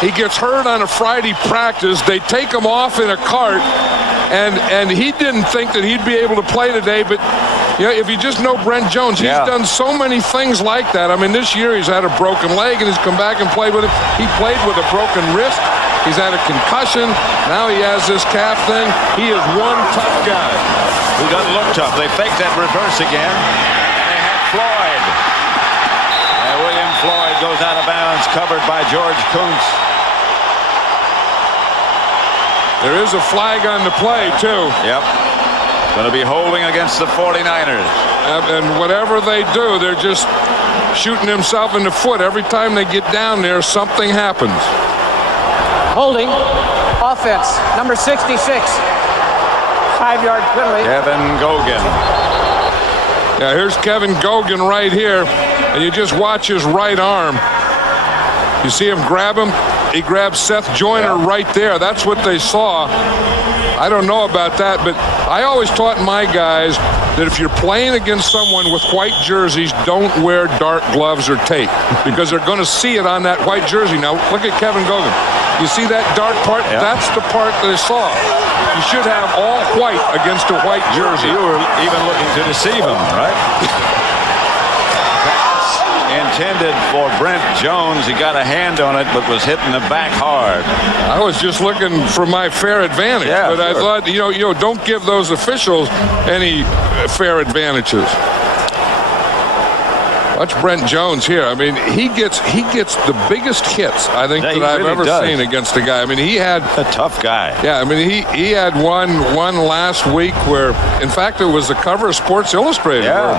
He gets hurt on a Friday practice. They take him off in a cart. And he didn't think that he'd be able to play today. But you know, if you just know Brent Jones, he's done so many things like that. I mean, this year he's had a broken leg and he's come back and played with it. He played with a broken wrist. He's had a concussion. Now he has this calf thing. He is one tough guy. Who doesn't look tough. They fake that reverse again. And they have Floyd. And William Floyd goes out of bounds, covered by George Kuntz. There is a flag on the play, too. Yep. Going to be holding against the 49ers. And whatever they do, they're just shooting himself in the foot. Every time they get down there, something happens. Holding, offense, number 66. 5-yard penalty. Kevin Gogan. Yeah, here's Kevin Gogan right here. And you just watch his right arm. You see him grab him. He grabs Seth Joyner right there. That's what they saw. I don't know about that, but I always taught my guys that if you're playing against someone with white jerseys, don't wear dark gloves or tape because they're going to see it on that white jersey. Now, look at Kevin Gogan. You see that dark part? Yep. That's the part they saw. You should have all white against a white jersey. You were even looking to deceive him, right? Intended for Brent Jones. He got a hand on it, but was hitting the back hard. I was just looking for my fair advantage, but sure. I thought, you know, don't give those officials any fair advantages. Watch Brent Jones here. I mean, he gets the biggest hits, I think, Yeah, that I've really ever does. seen against a guy. I mean, he had A tough guy. Yeah, I mean, he had one last week where, in fact, it was the cover of Sports Illustrated. Yeah. Where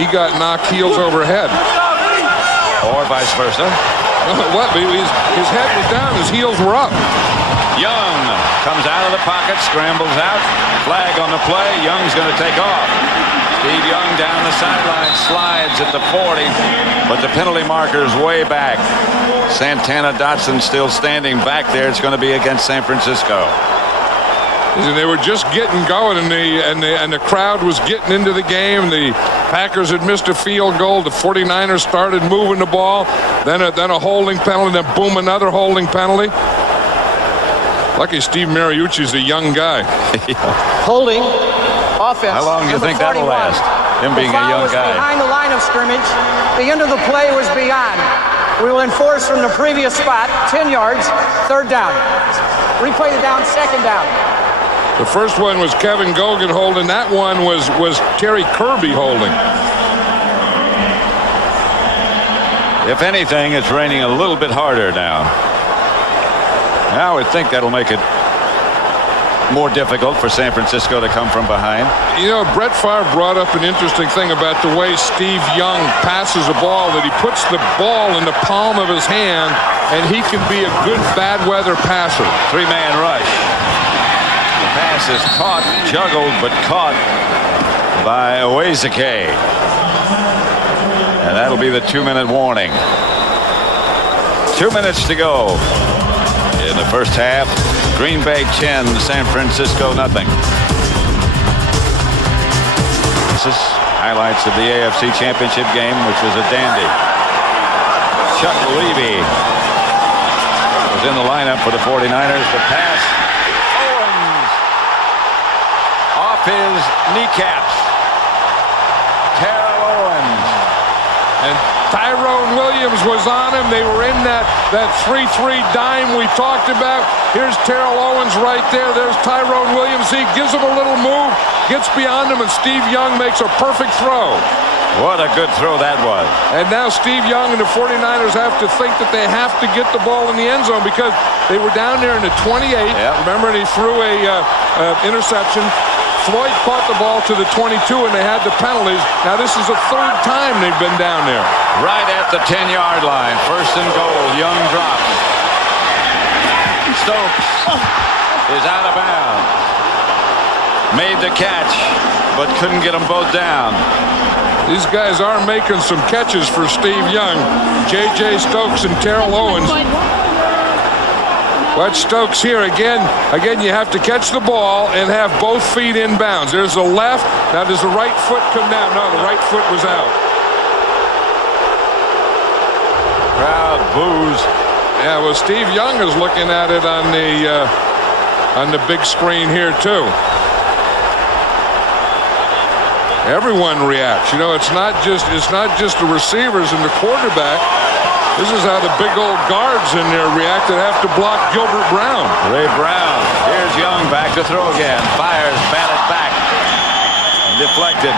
he got knocked heels over head. Or vice versa. What? His head was down, his heels were up. Young comes out of the pocket, scrambles out. Flag on the play. Young's going to take off. Steve Young down the sideline, slides at the 40, but the penalty marker's way back. Santana Dotson still standing back there. It's going to be against San Francisco. And they were just getting going, and the crowd was getting into the game. The Packers had missed a field goal. The 49ers started moving the ball. Then a holding penalty. Then boom, another holding penalty. Lucky Steve Mariucci's a young guy. Holding. Offense. How long do you number think that'll 41. last? Him being The a foul young was guy. behind the line of scrimmage. The end of the play was beyond. We will enforce from the previous spot, 10 yards, third down. Replay the down, second down. The first one was Kevin Gogan holding. That one was Terry Kirby holding. If anything, it's raining a little bit harder now. I would think that'll make it more difficult for San Francisco to come from behind. You know, Brett Favre brought up an interesting thing about the way Steve Young passes a ball, that he puts the ball in the palm of his hand, and he can be a good bad weather passer. Three-man rush. The pass is caught, juggled, but caught by Owezike. And that'll be the 2-minute warning. 2 minutes to go in the first half. Green Bay 10, San Francisco nothing. This is highlights of the AFC Championship game, which was a dandy. Chuck Levy was in the lineup for the 49ers. The pass, Owens, off his kneecaps. Terrell Owens. And Tyrone Williams was on him. They were in that 3-3 dime we talked about. Here's Terrell Owens right there. There's Tyrone Williams. He gives him a little move, gets beyond him, and Steve Young makes a perfect throw. What a good throw that was. And now Steve Young and the 49ers have to think that they have to get the ball in the end zone, because they were down there in the 28. Yep. Remember, he threw a interception. Floyd caught the ball to the 22, and they had the penalties. Now this is the third time they've been down there. Right at the 10-yard line. First and goal. Young drops. Stokes is out of bounds. Made the catch, but couldn't get them both down. These guys are making some catches for Steve Young. J.J. Stokes and Terrell Owens. Watch Stokes here again. Again, you have to catch the ball and have both feet in bounds. There's the left. Now does the right foot come down? No, the right foot was out. Crowd boos. Yeah, well, Steve Young is looking at it on the big screen here too. Everyone reacts. You know, it's not just the receivers and the quarterback. This is how the big old guards in there react that have to block Gilbert Brown. Ray Brown. Here's Young back to throw again. Fires, batted back. Deflected.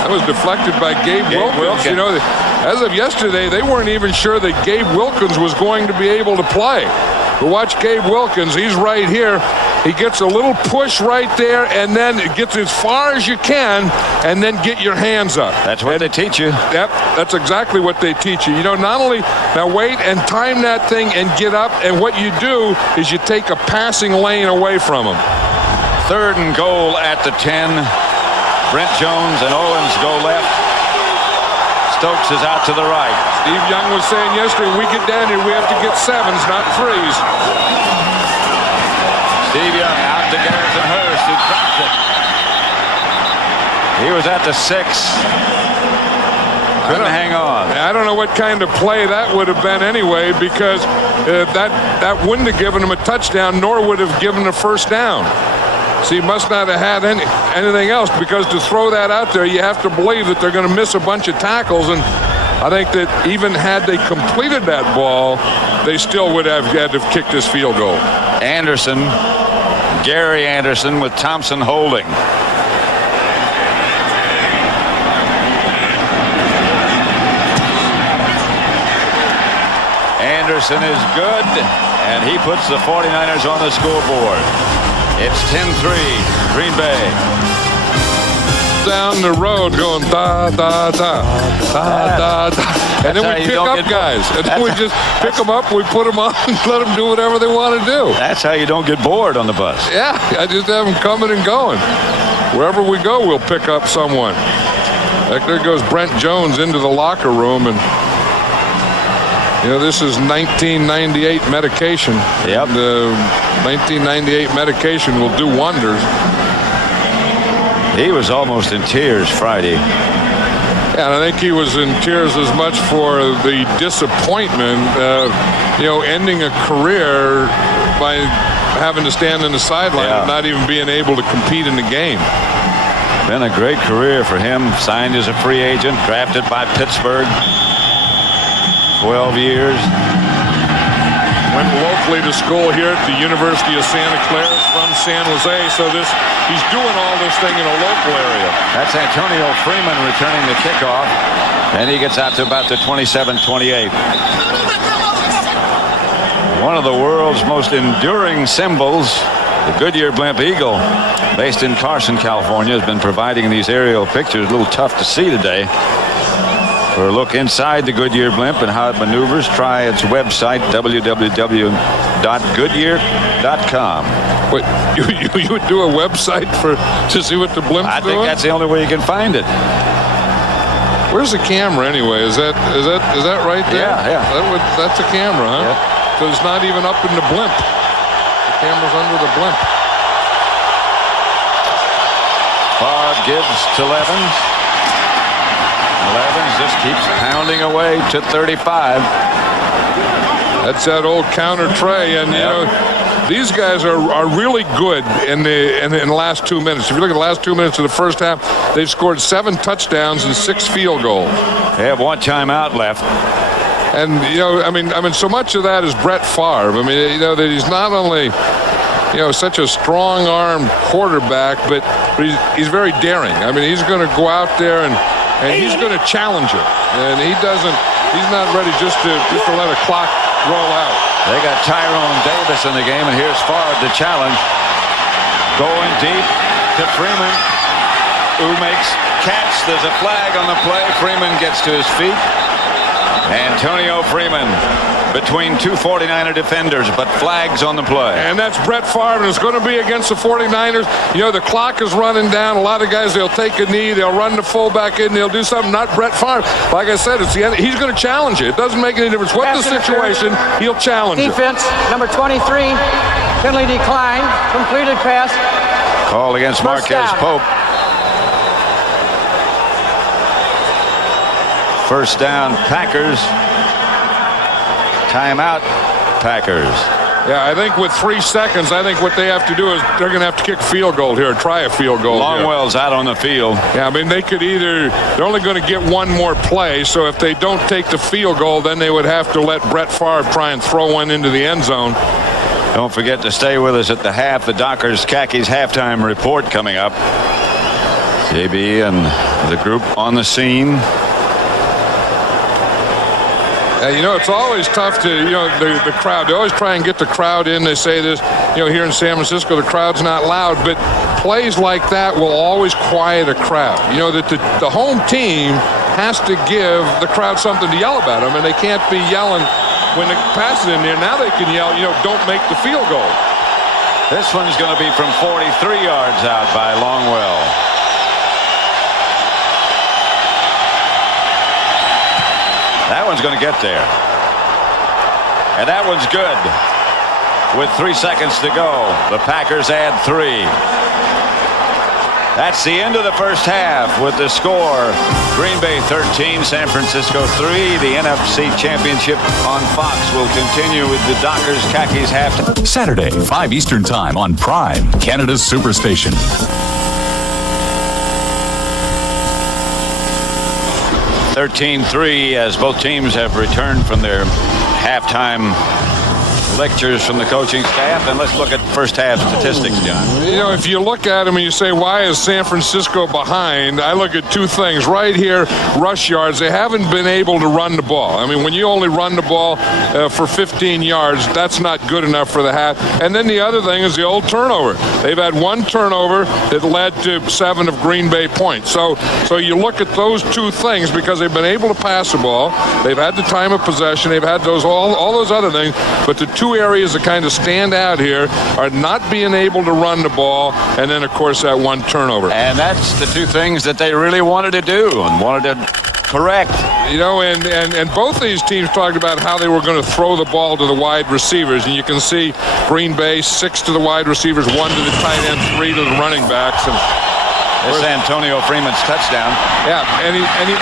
That was deflected by Gabe Wilkins. You know, as of yesterday, they weren't even sure that Gabe Wilkins was going to be able to play. But watch Gabe Wilkins. He's right here. He gets a little push right there, and then it gets as far as you can, and then get your hands up. That's what they teach you. Yep, that's exactly what they teach you. You know, not only now wait and time that thing and get up, and what you do is you take a passing lane away from them. Third and goal at the 10. Brent Jones and Owens go left. Stokes is out to the right. Steve Young was saying yesterday, when we get down here, we have to get sevens, not threes. Steve Young out to Garrison Hurst, who dropped it. He was at the 6. Couldn't hang on. I don't know what kind of play that would have been anyway, because that wouldn't have given him a touchdown, nor would have given a first down. So he must not have had anything else, because to throw that out there, you have to believe that they're going to miss a bunch of tackles. And I think that even had they completed that ball, they still would have had to have kicked this field goal. Anderson, Gary Anderson with Thompson holding. Anderson is good, and he puts the 49ers on the scoreboard. It's 10-3, Green Bay. Down the road going da da da da da da, and then we pick up guys, and then we just pick them up, we put them on, and let them do whatever they want to do. That's how you don't get bored on the bus. Yeah, I just have them coming and going. Wherever we go, we'll pick up someone. Like there goes Brent Jones into the locker room, and this is 1998 medication. Yep. The 1998 medication will do wonders. He was almost in tears Friday. Yeah, and I think he was in tears as much for the disappointment of, ending a career by having to stand in the sideline and not even being able to compete in the game. Been a great career for him. Signed as a free agent, drafted by Pittsburgh. 12 years. Went locally to school here at the University of Santa Clara from San Jose, so he's doing all this thing in a local area. That's Antonio Freeman returning the kickoff, and he gets out to about the 27-28. One of the world's most enduring symbols, the Goodyear Blimp Eagle, based in Carson, California, has been providing these aerial pictures. A little tough to see today. For a look inside the Goodyear blimp and how it maneuvers, try its website, www.goodyear.com. Wait, you would do a website to see what the blimp's doing? I think that's the only way you can find it. Where's the camera anyway? Is that right there? Yeah. That's a camera, huh? Yeah. So it's not even up in the blimp. The camera's under the blimp. Favre gives to Levens. Levens just keeps pounding away to 35. That's that old counter tray, and these guys are really good in the last 2 minutes. If you look at the last 2 minutes of the first half, they've scored 7 touchdowns and 6 field goals. They have one timeout left. And I mean, so much of that is Brett Favre. I mean, that he's not only such a strong-armed quarterback, but he's very daring. I mean, he's going to go out there and he's going to challenge it. And he's not ready just to let a clock roll out. They got Tyrone Davis in the game, and here's Favre to challenge. Going deep to Freeman, who makes catch. There's a flag on the play. Freeman gets to his feet. Antonio Freeman between two 49er defenders, but flags on the play. And that's Brett Favre, and it's going to be against the 49ers. The clock is running down. A lot of guys, they'll take a knee, they'll run the fullback in, they'll do something. Not Brett Favre. Like I said, it's the end. He's going to challenge it. It doesn't make any difference what the situation, he'll challenge Defense, number 23, penalty decline, completed pass. Call against Marquez Pope. First down, Packers. Timeout, Packers. Yeah, I think with 3 seconds, I think what they have to do is they're going to have to kick a field goal here, try a field goal. Longwell's out on the field. Yeah, I mean, they're only going to get one more play, so if they don't take the field goal, then they would have to let Brett Favre try and throw one into the end zone. Don't forget to stay with us at the half. The Dockers Khakis halftime report coming up. JB and the group on the scene. It's always tough to, the crowd. They always try and get the crowd in. They say this, here in San Francisco, the crowd's not loud, but plays like that will always quiet a crowd. That the home team has to give the crowd something to yell about. I mean, they can't be yelling when the pass is in there. Now they can yell, don't make the field goal. This one's going to be from 43 yards out by Longwell. That one's going to get there. And that one's good. With 3 seconds to go, the Packers add 3. That's the end of the first half with the score. Green Bay 13, San Francisco 3. The NFC Championship on Fox will continue with the Dockers Khakis halftime. Saturday, 5 Eastern Time on Prime, Canada's Superstation. 13-3 as both teams have returned from their halftime lectures from the coaching staff. And let's look at first half statistics, John. You know, if you look at them and you say, why is San Francisco behind? I look at two things. Right here, rush yards. They haven't been able to run the ball. I mean, when you only run the ball for 15 yards, that's not good enough for the half. And then the other thing is the old turnover. They've had one turnover that led to 7 of Green Bay points. So you look at those two things because they've been able to pass the ball. They've had the time of possession. They've had all those other things. But the two areas that kind of stand out here are not being able to run the ball, and then, of course, that one turnover. And that's the two things that they really wanted to do and wanted to correct. You know, and both these teams talked about how they were going to throw the ball to the wide receivers. And you can see Green Bay, 6 to the wide receivers, 1 to the tight end, 3 to the running backs. And it's Antonio Freeman's touchdown. Yeah, and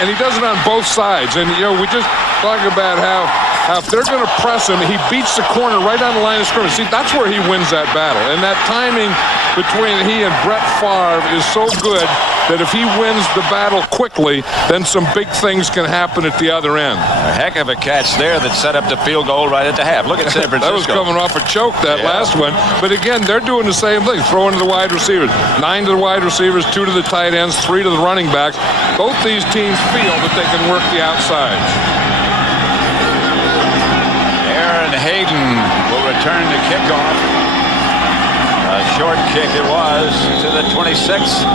he does it on both sides. And, you know, we just talk about how if they're going to press him, he beats the corner right on the line of scrimmage. See, that's where he wins that battle. And that timing between he and Brett Favre is so good that if he wins the battle quickly, then some big things can happen at the other end. A heck of a catch there that set up the field goal right at the half. Look at San Francisco. That was coming off a choke, that last one. But again, they're doing the same thing, throwing to the wide receivers. 9 to the wide receivers, 2 to the tight ends, 3 to the running backs. Both these teams feel that they can work the outsides. Aaron Hayden will return the kickoff. A short kick it was to the 26th.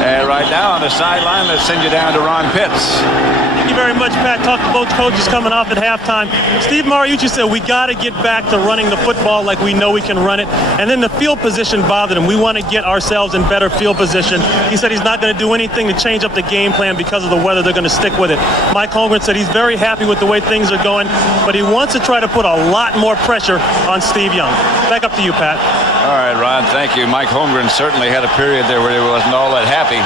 Right now on the sideline, let's send you down to Ron Pitts. Thank you very much, Pat. Talked to both coaches coming off at halftime. Steve Mariucci said we got to get back to running the football like we know we can run it. And then the field position bothered him. We want to get ourselves in better field position. He said he's not going to do anything to change up the game plan because of the weather. They're going to stick with it. Mike Holmgren said he's very happy with the way things are going, but he wants to try to put a lot more pressure on Steve Young. Back up to you, Pat. All right, Ron, thank you. Mike Holmgren certainly had a period there where he wasn't all that happy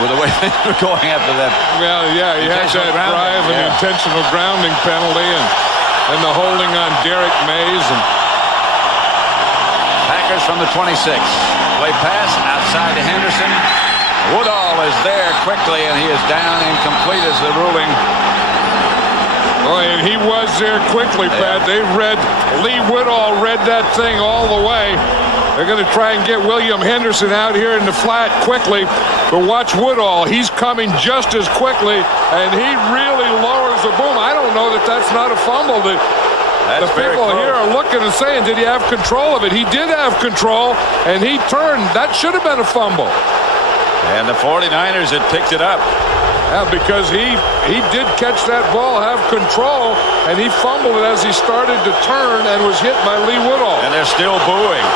with the way things were going after that. Well, yeah, he had that drive and the intentional grounding penalty and the holding on Derek Mays. And Packers from the 26. Play pass outside to Henderson. Woodall is there quickly, and he is down incomplete as the ruling. Oh, and he was there quickly, Pat. Lee Woodall read that thing all the way. They're going to try and get William Henderson out here in the flat quickly. But watch Woodall. He's coming just as quickly, and he really lowers the boom. I don't know that that's not a fumble. The people here are looking and saying, did he have control of it? He did have control, and he turned. That should have been a fumble. And the 49ers had picked it up. Yeah, because he did catch that ball, have control, and he fumbled it as he started to turn and was hit by Lee Woodall. And they're still booing.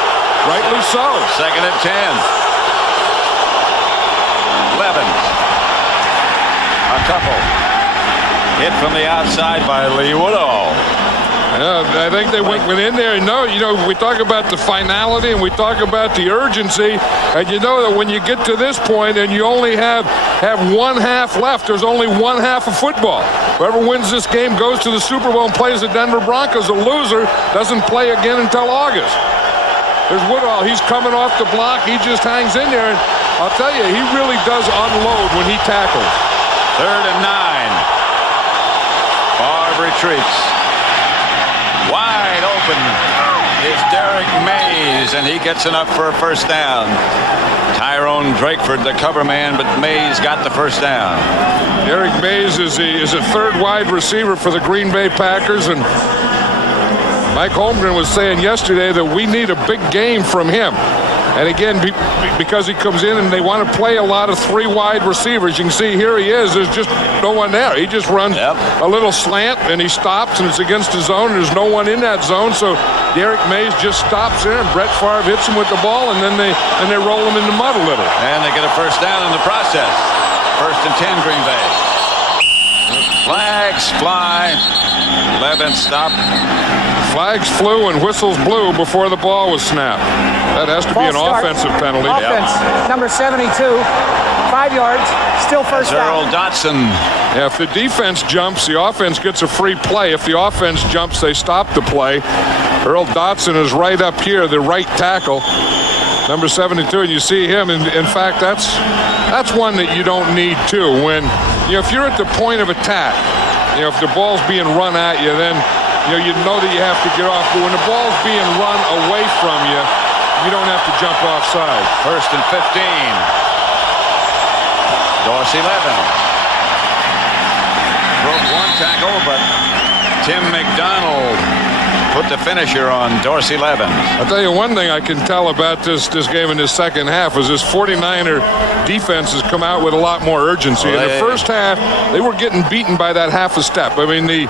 Rightly so. 2nd and 10. Levens. A couple. Hit from the outside by Lee Woodall. I think they went in there. No, you know, we talk about the finality and we talk about the urgency, and you know that when you get to this point and you only have one half left, there's only one half of football. Whoever wins this game goes to the Super Bowl and plays the Denver Broncos. A loser doesn't play again until August. There's Woodall. He's coming off the block. He just hangs in there, and I'll tell you, he really does unload when he tackles. 3rd and 9. Favre retreats. Wide open is Derek Mays, and he gets enough for a first down. Tyrone Drakeford, the cover man, but Mays got the first down. Derek Mays is a 3rd wide receiver for the Green Bay Packers, and Mike Holmgren was saying yesterday that we need a big game from him. And again, because he comes in and they want to play a lot of 3 wide receivers. You can see here he is. There's just no one there. He just runs a little slant and he stops and it's against the zone. And there's no one in that zone. So Derek Mays just stops there and Brett Favre hits him with the ball and then they roll him in the mud a little. And they get a first down in the process. 1st and 10 Green Bay. Flags fly. Levin stopped. Flags flew and whistles blew before the ball was snapped. That has to be an offensive penalty. Offense, number 72, 5 yards, still first down. Earl Dotson. Yeah, if the defense jumps, the offense gets a free play. If the offense jumps, they stop the play. Earl Dotson is right up here, the right tackle, number 72, and you see him. And in fact, that's one that you don't need to. When if you're at the point of attack, if the ball's being run at you, then you know that you have to get off. But when the ball's being run away from you, you don't have to jump offside. 1st and 15. Dorsey Levens broke one tackle, but Tim McDonald put the finisher on Dorsey Levens. I'll tell you one thing I can tell about this game in this second half is this 49er defense has come out with a lot more urgency. In the first half, they were getting beaten by that half a step. I mean, the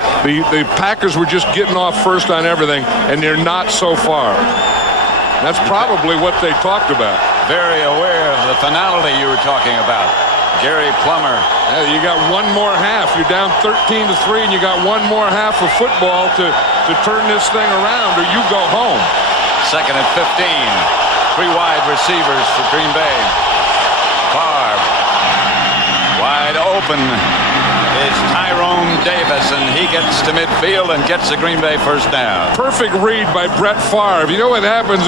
Packers were just getting off first on everything, and they're not so far. That's probably what they talked about. Very aware of the finality you were talking about. Gary Plummer. Yeah, you got one more half. You're down 13-3, and you got one more half of football to turn this thing around, or you go home. 2nd and 15. 3 wide receivers for Green Bay. Favre. Wide open is Tyrone Davis, and he gets to midfield and gets the Green Bay first down. Perfect read by Brett Favre. You know what happens?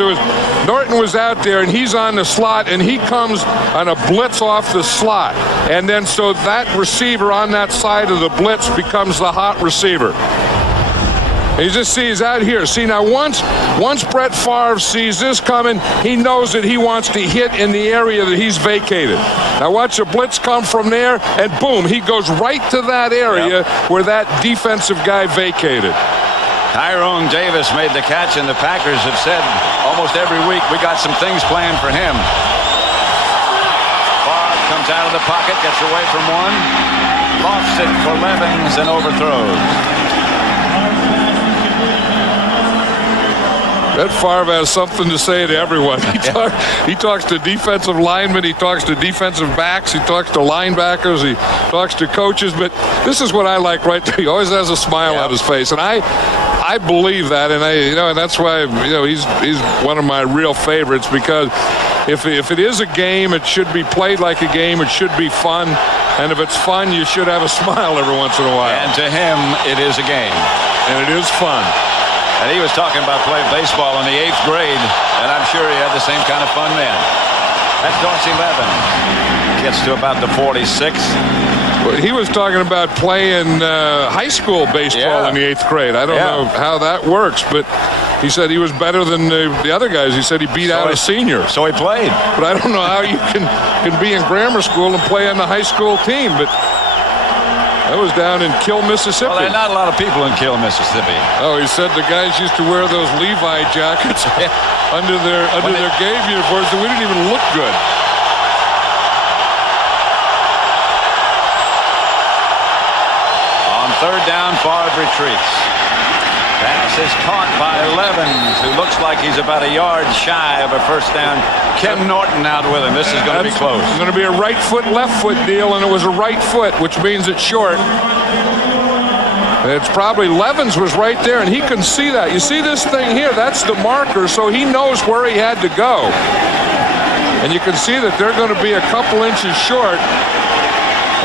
Norton was out there, and he's on the slot, and he comes on a blitz off the slot. And then so that receiver on that side of the blitz becomes the hot receiver. You just see he's out here. See, now once Brett Favre sees this coming, he knows that he wants to hit in the area that he's vacated. Now watch the blitz come from there, and boom, he goes right to that area where that defensive guy vacated. Tyrone Davis made the catch, and the Packers have said almost every week we got some things planned for him. Favre comes out of the pocket, gets away from one, lofts it for Levens, and overthrows. Brett Favre has something to say to everyone. He talks to defensive linemen. He talks to defensive backs. He talks to linebackers. He talks to coaches. But this is what I like right there. He always has a smile on his face, and I believe that, and and that's why he's one of my real favorites, because if it is a game, it should be played like a game. It should be fun, and if it's fun, you should have a smile every once in a while. And to him, it is a game, and it is fun. And he was talking about playing baseball in the 8th grade, and I'm sure he had the same kind of fun then. That's Dorsey Levens. Gets to about the 46. Well, he was talking about playing high school baseball in the 8th grade. I don't know how that works, but he said he was better than the other guys. He said he beat out a senior. So he played. But I don't know how you can be in grammar school and play on the high school team, but that was down in Kill, Mississippi. Well, there are not a lot of people in Kill, Mississippi. Oh, he said the guys used to wear those Levi jackets under their game uniforms, and we didn't even look good. On 3rd down, Favre retreats. Pass is caught by Levens, who looks like he's about a yard shy of a first down. Ken Norton out with him. This is going to be close. It's going to be a right foot, left foot deal, and it was a right foot, which means it's short. It's probably Levens was right there, and he can see that. You see this thing here? That's the marker, so he knows where he had to go. And you can see that they're going to be a couple inches short,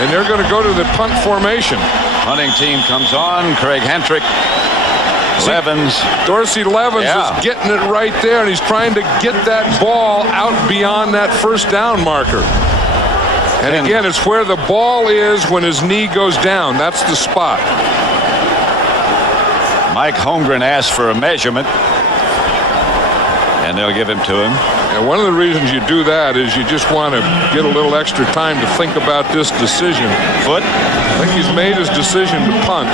and they're going to go to the punt formation. Punting team comes on. Craig Hentrick. Levens. Dorsey Levens is getting it right there, and he's trying to get that ball out beyond that first down marker. And again, it's where the ball is when his knee goes down. That's the spot. Mike Holmgren asked for a measurement, and they'll give him to him. And one of the reasons you do that is you just want to get a little extra time to think about this decision. Foot? I think he's made his decision to punt.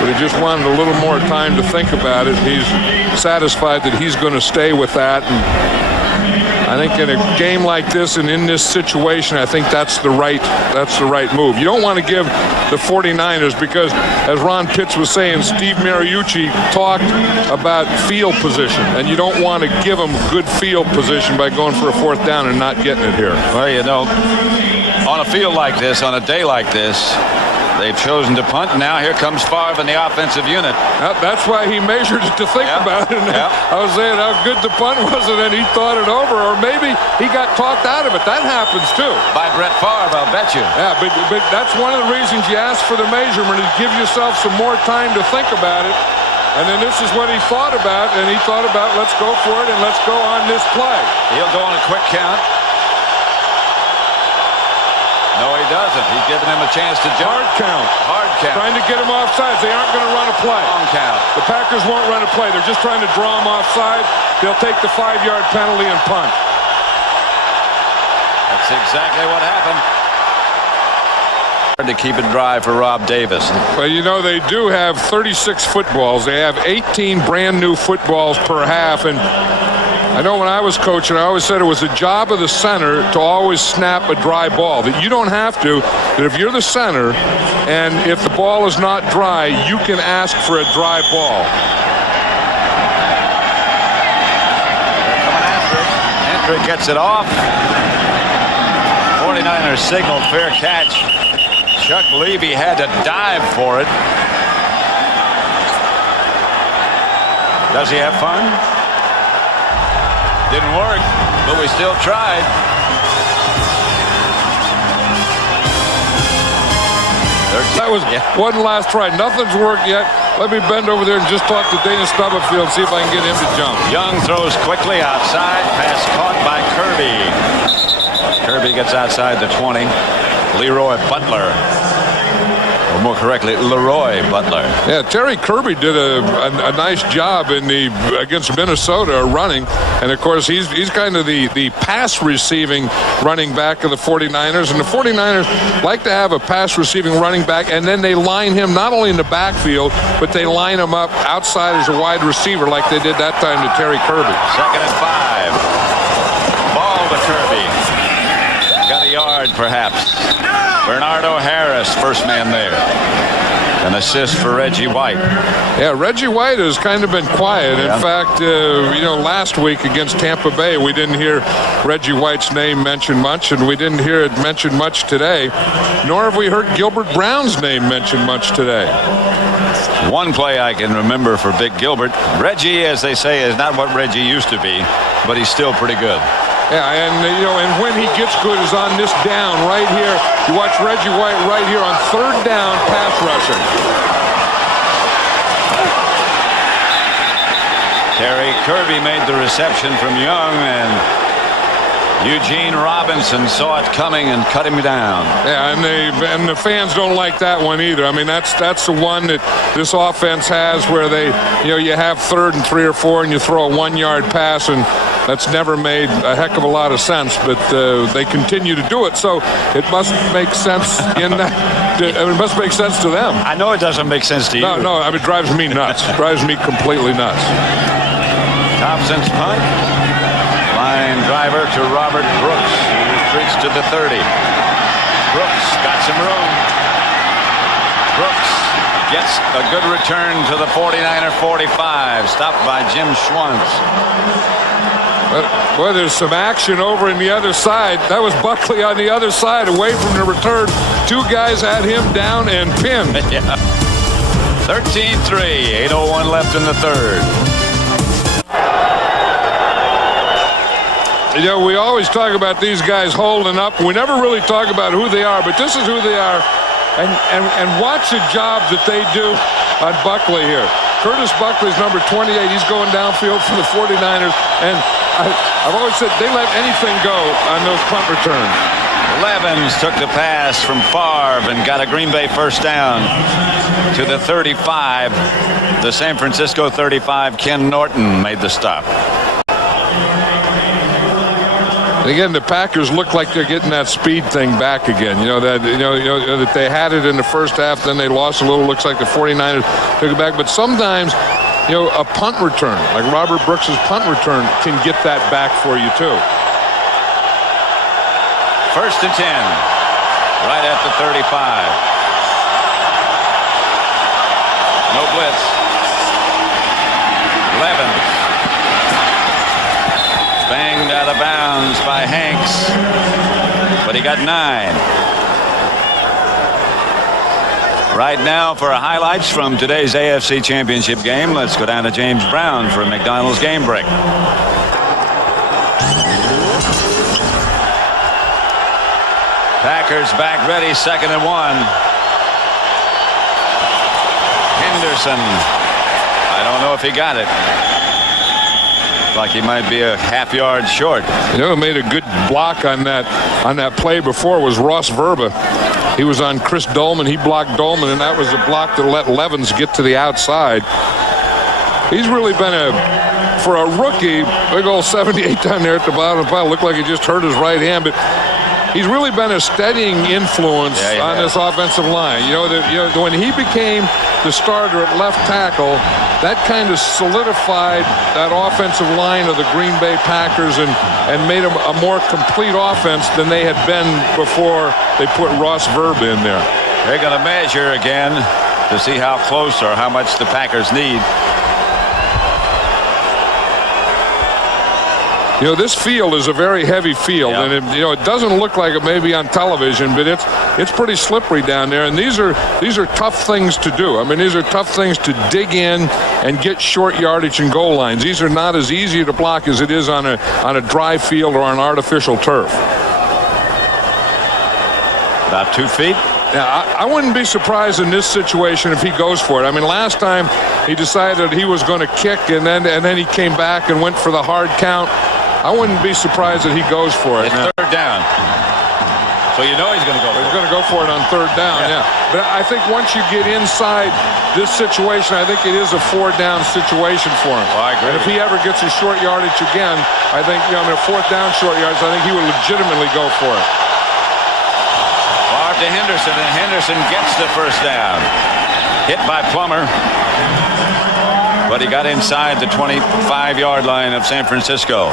But he just wanted a little more time to think about it. He's satisfied that he's going to stay with that. And I think in a game like this and in this situation, I think that's the right move. You don't want to give the 49ers, because as Ron Pitts was saying, Steve Mariucci talked about field position, and you don't want to give them good field position by going for a 4th down and not getting it here. Well, on a field like this, on a day like this, they've chosen to punt. Now here comes Favre in the offensive unit. That's why he measured it to think about it. And I was saying how good the punt was, and then he thought it over. Or maybe he got talked out of it. That happens too. By Brett Favre, I'll bet you. Yeah, but that's one of the reasons you ask for the measurement, is give yourself some more time to think about it. And then this is what he thought about, and he thought about, let's go for it and let's go on this play. He'll go on a quick count. No, he doesn't. He's giving him a chance to jump. Hard count. Hard count. Trying to get him offside. They aren't going to run a play. Long count. The Packers won't run a play. They're just trying to draw him offside. They'll take the 5-yard penalty and punt. That's exactly what happened. To keep it dry for Rob Davis. Well, you know, they do have 36 footballs. They have 18 brand new footballs per half. And I know when I was coaching, I always said it was the job of the center to always snap a dry ball. That you don't have to. That if you're the center and if the ball is not dry, you can ask for a dry ball. They're coming after it. Hendrick gets it off. 49ers signaled fair catch. Chuck Levy had to dive for it. Does he have fun? Didn't work, but we still tried. That wasn't last try. Nothing's worked yet. Let me bend over there and just talk to Dana Stubblefield and see if I can get him to jump. Young throws quickly outside. Pass caught by Kirby. Kirby gets outside the 20. Leroy Butler. Or more correctly, Leroy Butler. Yeah, Terry Kirby did a nice job against Minnesota running. And, of course, he's kind of the pass receiving running back of the 49ers. And the 49ers like to have a pass receiving running back, and then they line him not only in the backfield, but they line him up outside as a wide receiver like they did that time to Terry Kirby. 2nd and 5. Ball to Kirby. Got a yard, perhaps. Bernardo Harris, first man there. An assist for Reggie White. Yeah, Reggie White has kind of been quiet. In fact, last week against Tampa Bay, we didn't hear Reggie White's name mentioned much, and we didn't hear it mentioned much today. Nor have we heard Gilbert Brown's name mentioned much today. One play I can remember for Big Gilbert. Reggie, as they say, is not what Reggie used to be, but he's still pretty good. Yeah, and when he gets good is on this down right here. You watch Reggie White right here on 3rd down pass rushing. Terry Kirby made the reception from Young, and Eugene Robinson saw it coming and cut him down. Yeah, and the fans don't like that one either. I mean, that's the one that this offense has where you have 3rd and 3 or 4 and you throw a 1-yard pass, and that's never made a heck of a lot of sense, but they continue to do it, so it must make sense it must make sense to them. I know it doesn't make sense to you. No, I mean, it drives me nuts. It drives me completely nuts. Thompson's punt. Line driver to Robert Brooks, who retreats to the 30. Brooks got some room. Brooks gets a good return to the 49er 45, stopped by Jim Schwantz. Boy, there's some action over in the other side. That was Buckley on the other side, away from the return. 2 guys had him down and pinned. Yeah. 13-3, 8:01 left in the 3rd. We always talk about these guys holding up. We never really talk about who they are, but this is who they are. And watch the job that they do on Buckley here. Curtis Buckley's number 28. He's going downfield for the 49ers. And I've always said they let anything go on those punt returns. Levens took the pass from Favre and got a Green Bay first down to the 35. The San Francisco 35, Ken Norton made the stop. Again, the Packers look like they're getting that speed thing back again. That they had it in the first half, then they lost a little. Looks like the 49ers took it back. But sometimes, a punt return, like Robert Brooks's punt return, can get that back for you too. 1st and 10, right at the 35. No blitz. Levens. Banged out of bounds by Hanks, but he got 9. Right now for highlights from today's AFC Championship game, let's go down to James Brown for a McDonald's game break. Packers back ready, 2nd and 1. Henderson, I don't know if he got it. like he might be a half yard short. You know, who made a good block on that play before was Ross Verba. He was on Chris Dolman. He blocked Dolman, and that was a block that let Levens get to the outside. He's really been for a rookie, big old 78 down there at the bottom of the pile. Looked like he just hurt his right hand, but he's really been a steadying influence on this offensive line. You know, when he became the starter at left tackle, that kind of solidified that offensive line of the Green Bay Packers and made them a more complete offense than they had been before they put Ross Verba in there. They're going to measure again to see how close or how much the Packers need. You know, this field is a very heavy field, and it doesn't look like it maybe on television, but it's pretty slippery down there. And these are tough things to do. I mean, these are tough things to dig in and get short yardage and goal lines. These are not as easy to block as it is on a dry field or on artificial turf. About 2 feet. Yeah, I wouldn't be surprised in this situation if he goes for it. I mean, last time he decided he was going to kick, and then he came back and went for the hard count. I wouldn't be surprised that he goes for it. It's third down. So you know he's going to go for it. He's going to go for it on third down, yeah. But I think once you get inside this situation, I think it is a 4-down situation for him. Well, I agree. And if he ever gets a short yardage again, I think, a 4th down short yardage, I think he would legitimately go for it. Far to Henderson, and Henderson gets the first down. Hit by Plummer. But he got inside the 25-yard line of San Francisco.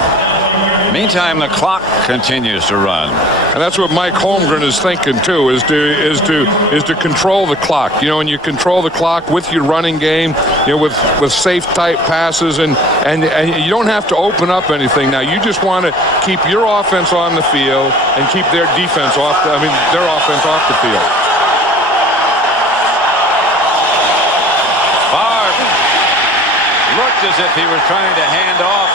Meantime, the clock continues to run. And that's what Mike Holmgren is thinking too, is to control the clock. You know, and you control the clock with your running game, with safe type passes, and you don't have to open up anything now. You just want to keep your offense on the field and keep their defense their offense off the field. Looked as if he was trying to hand off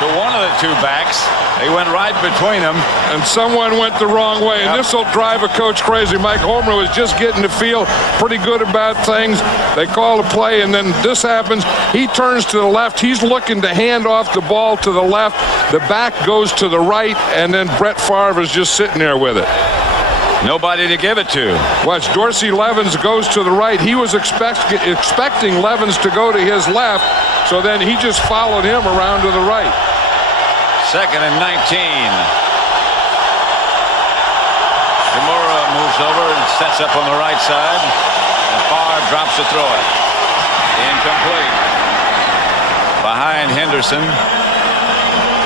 to one of the two backs. He went right between them. And someone went the wrong way. And this will drive a coach crazy. Mike Homer was just getting to feel pretty good about things. They call a play, and then this happens. He turns to the left. He's looking to hand off the ball to the left. The back goes to the right, and then Brett Favre is just sitting there with it. Nobody to give it to. Watch, Dorsey Levens goes to the right. He was expecting Levens to go to his left, so then he just followed him around to the right. 2nd and 19. Kimura moves over and sets up on the right side, and Favre drops to throw it. Incomplete. Behind Henderson.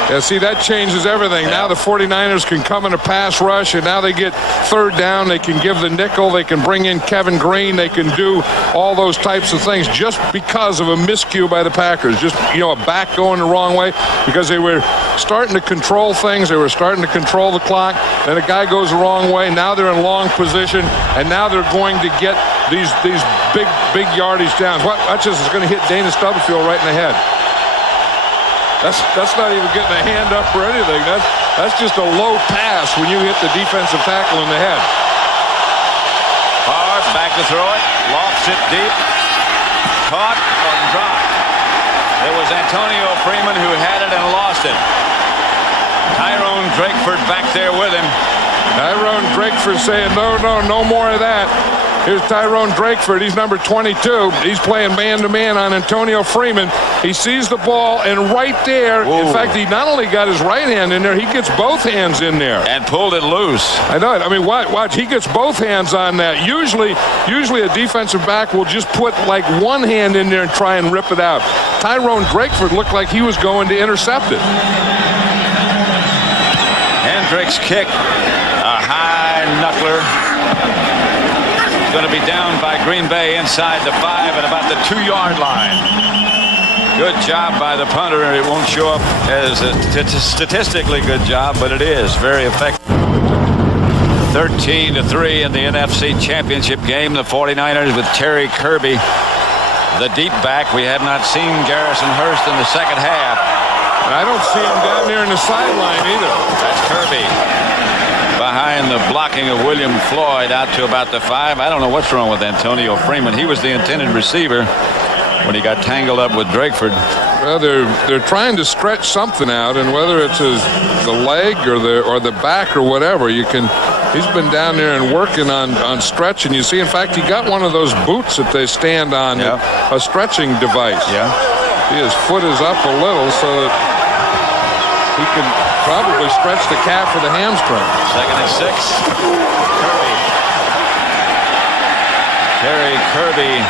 Yeah, see, that changes everything. Now the 49ers can come in a pass rush, and now they get third down. They can give the nickel. They can bring in Kevin Green. They can do all those types of things just because of a miscue by the Packers. Just, a back going the wrong way because they were starting to control things. They were starting to control the clock. Then a guy goes the wrong way. Now they're in long position, and now they're going to get these big yardage downs. Watch this. It's going to hit Dana Stubblefield right in the head. That's not even getting a hand up or anything. That's just a low pass when you hit the defensive tackle in the head. Favre back to throw it. Lofts it deep. Caught and dropped. It was Antonio Freeman who had it and lost it. Tyrone Drakeford back there with him. Tyrone Drakeford saying, no more of that. Here's Tyrone Drakeford. He's number 22. He's playing man-to-man on Antonio Freeman. He sees the ball, and right there, in fact, he not only got his right hand in there, he gets both hands in there. And pulled it loose. I know it. I mean, watch. He gets both hands on that. Usually a defensive back will just put like one hand in there and try and rip it out. Tyrone Drakeford looked like he was going to intercept it. Hendricks kick. A high knuckler. Going to be down by Green Bay inside the 5 at about the 2-yard line. Good job by the punter. It won't show up as a statistically good job, but it is very effective. 13-3 in the NFC Championship game. The 49ers with Terry Kirby, the deep back. We have not seen Garrison Hurst in the second half. And I don't see him down there in the sideline either. That's Kirby. Behind the blocking of William Floyd out to about the 5. I don't know what's wrong with Antonio Freeman. He was the intended receiver. when he got tangled up with Drakeford. Well, they're trying to stretch something out, and whether it's the leg or the back or whatever, he's been down there and working on stretching. You see, in fact, he got one of those boots that they stand on, a stretching device. Yeah. His foot is up a little so that he can probably stretch the calf or the hamstring. 2nd and 6. Terry Kirby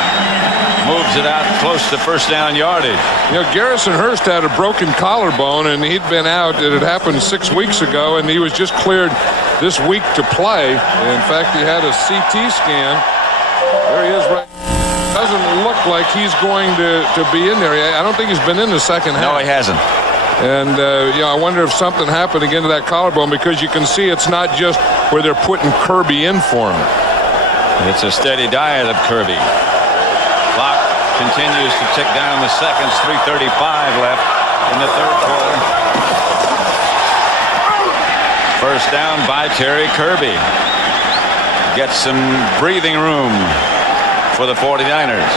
moves it out close to first down yardage. You know, Garrison Hurst had a broken collarbone, and he'd been out. It had happened 6 weeks ago, and he was just cleared this week to play. In fact, he had a CT scan. There he is right. Doesn't look like he's going to be in there. I don't think he's been in the second half. No, he hasn't. And, I wonder if something happened again to that collarbone, because you can see it's not just where they're putting Kirby in for him. It's a steady diet of Kirby. Clock continues to tick down the seconds. 3:35 left in the third quarter. First down by Terry Kirby. Gets some breathing room for the 49ers.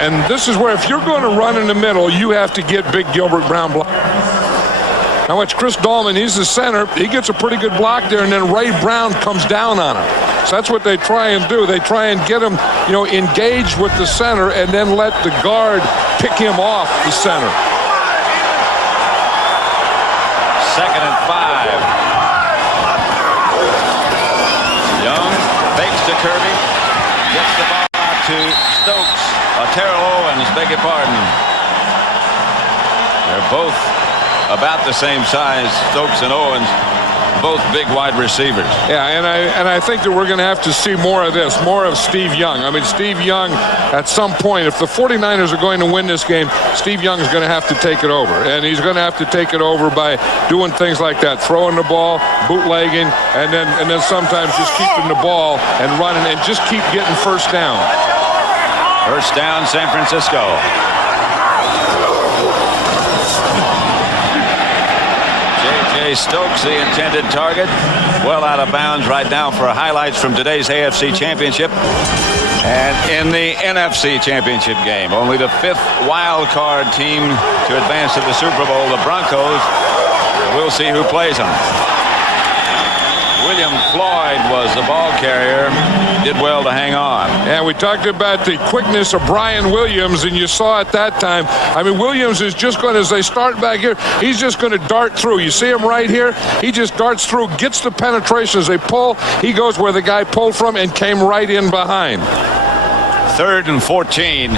And this is where, if you're going to run in the middle, you have to get big Gilbert Brown block. Now watch Chris Dahlman. He's the center. He gets a pretty good block there, and then Ray Brown comes down on him. So that's what they try and do. They try and get him, engaged with the center, and then let the guard pick him off the center. 2nd and 5. Young fakes to Kirby. Gets the ball out to Stokes. Terrell Owens, beg your pardon. They're both about the same size, Stokes and Owens, both big wide receivers. Yeah, and I think that we're going to have to see more of this, more of Steve Young. I mean, Steve Young, at some point, if the 49ers are going to win this game, Steve Young is going to have to take it over. And he's going to have to take it over by doing things like that, throwing the ball, bootlegging, and then sometimes just keeping the ball and running and just keep getting first down. First down, San Francisco. J.J. Stokes, the intended target, well out of bounds right now for highlights from today's AFC Championship. And in the NFC Championship game, only the 5th wild card team to advance to the Super Bowl, the Broncos. We'll see who plays them. William Floyd was the ball carrier. Did well to hang on. And we talked about the quickness of Brian Williams, and you saw at that time. I mean, Williams is just going, as they start back here, he's just going to dart through. You see him right here? He just darts through, gets the penetration as they pull. He goes where the guy pulled from and came right in behind. 3rd and 14.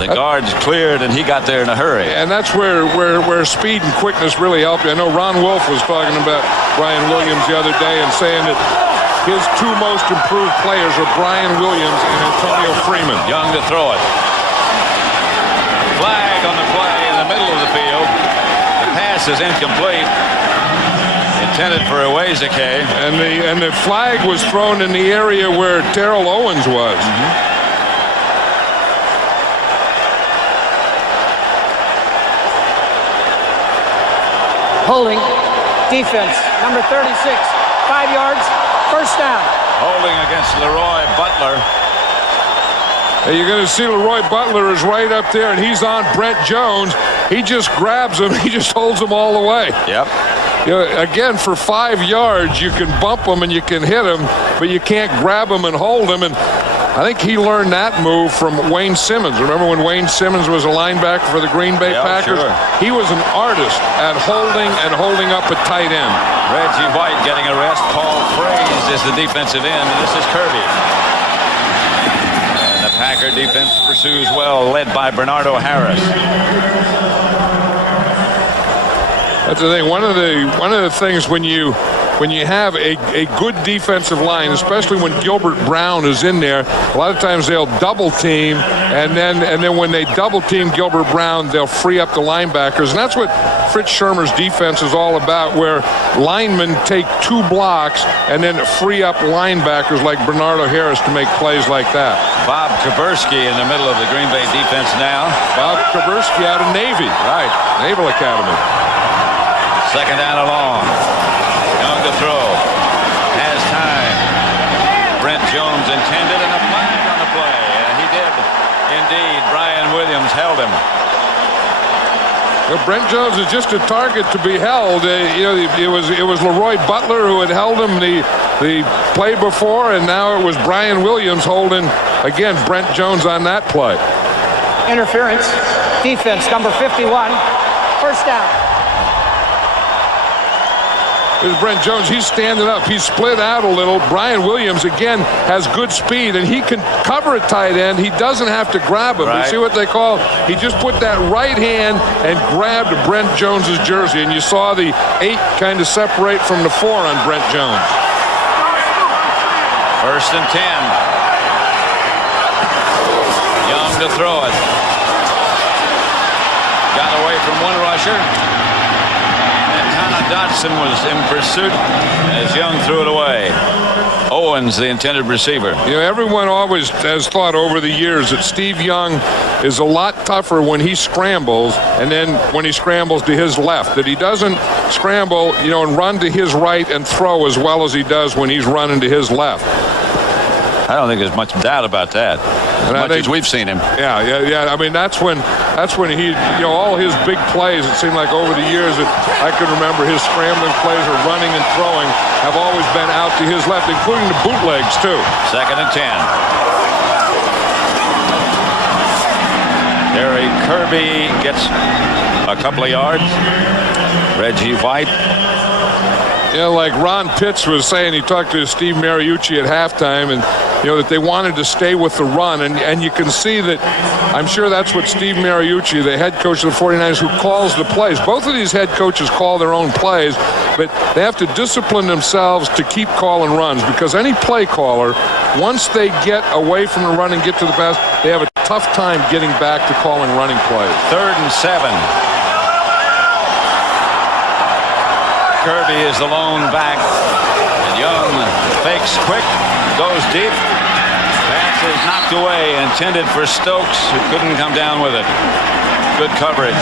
The guards cleared, and he got there in a hurry. And that's where speed and quickness really help you. I know Ron Wolf was talking about Brian Williams the other day and saying that his 2 most improved players are Brian Williams and Antonio Freeman. Young to throw it. Flag on the play in the middle of the field. The pass is incomplete. Intended for a Wazake. And the flag was thrown in the area where Terrell Owens was. Holding, defense, number 36, 5 yards, first down. Holding against Leroy Butler. You're going to see Leroy Butler is right up there, and he's on Brent Jones. He just grabs him. He just holds him all the way. Yep. Again, for 5 yards, you can bump him and you can hit him, but you can't grab him and hold him. And I think he learned that move from Wayne Simmons. Remember when Wayne Simmons was a linebacker for the Green Bay Packers? Sure. He was an artist at holding up a tight end. Reggie White getting a rest. Paul Fraze is the defensive end, and this is Kirby. And the Packer defense pursues well, led by Bernardo Harris. That's the thing. One of the things when you have a good defensive line, especially when Gilbert Brown is in there, a lot of times they'll double team, and then when they double team Gilbert Brown, they'll free up the linebackers, and that's what Fritz Schirmer's defense is all about, where linemen take 2 blocks and then free up linebackers like Bernardo Harris to make plays like that. Bob Kaburski in the middle of the Green Bay defense now. Bob Kaburski out of Navy. Right. Naval Academy. 2nd down and long. Young to throw. Has time. Brent Jones intended, and a flag on the play. He did indeed. Brian Williams held him. Well, Brent Jones is just a target to be held. It was Leroy Butler who had held him the play before, and now it was Brian Williams holding, again, Brent Jones on that play. Interference. Defense, number 51. First down. There's Brent Jones. He's standing up. He's split out a little. Brian Williams, again, has good speed, and he can cover a tight end. He doesn't have to grab him. Right. You see what they call? He just put that right hand and grabbed Brent Jones's jersey, and you saw the 8 kind of separate from the 4 on Brent Jones. First and 10. Young to throw it. Got away from one rusher. Dotson was in pursuit as Young threw it away. Owens, the intended receiver. Everyone always has thought over the years that Steve Young is a lot tougher when he scrambles, and then when he scrambles to his left, that he doesn't scramble, and run to his right and throw as well as he does when he's running to his left. I don't think there's much doubt about that. As much as we've seen him. Yeah. I mean, that's when he, all his big plays, it seemed like over the years that I can remember his scrambling plays or running and throwing have always been out to his left, including the bootlegs, too. Second and 10. Terry Kirby gets a couple of yards. Reggie White. Like Ron Pitts was saying, he talked to Steve Mariucci at halftime, and that they wanted to stay with the run, and you can see that. I'm sure that's what Steve Mariucci, the head coach of the 49ers, who calls the plays. Both of these head coaches call their own plays, but they have to discipline themselves to keep calling runs, because any play caller, once they get away from the run and get to the pass, they have a tough time getting back to calling running plays. Third and 7. Kirby is the lone back. And Young fakes quick, goes deep. Pass is knocked away, intended for Stokes, who couldn't come down with it. Good coverage.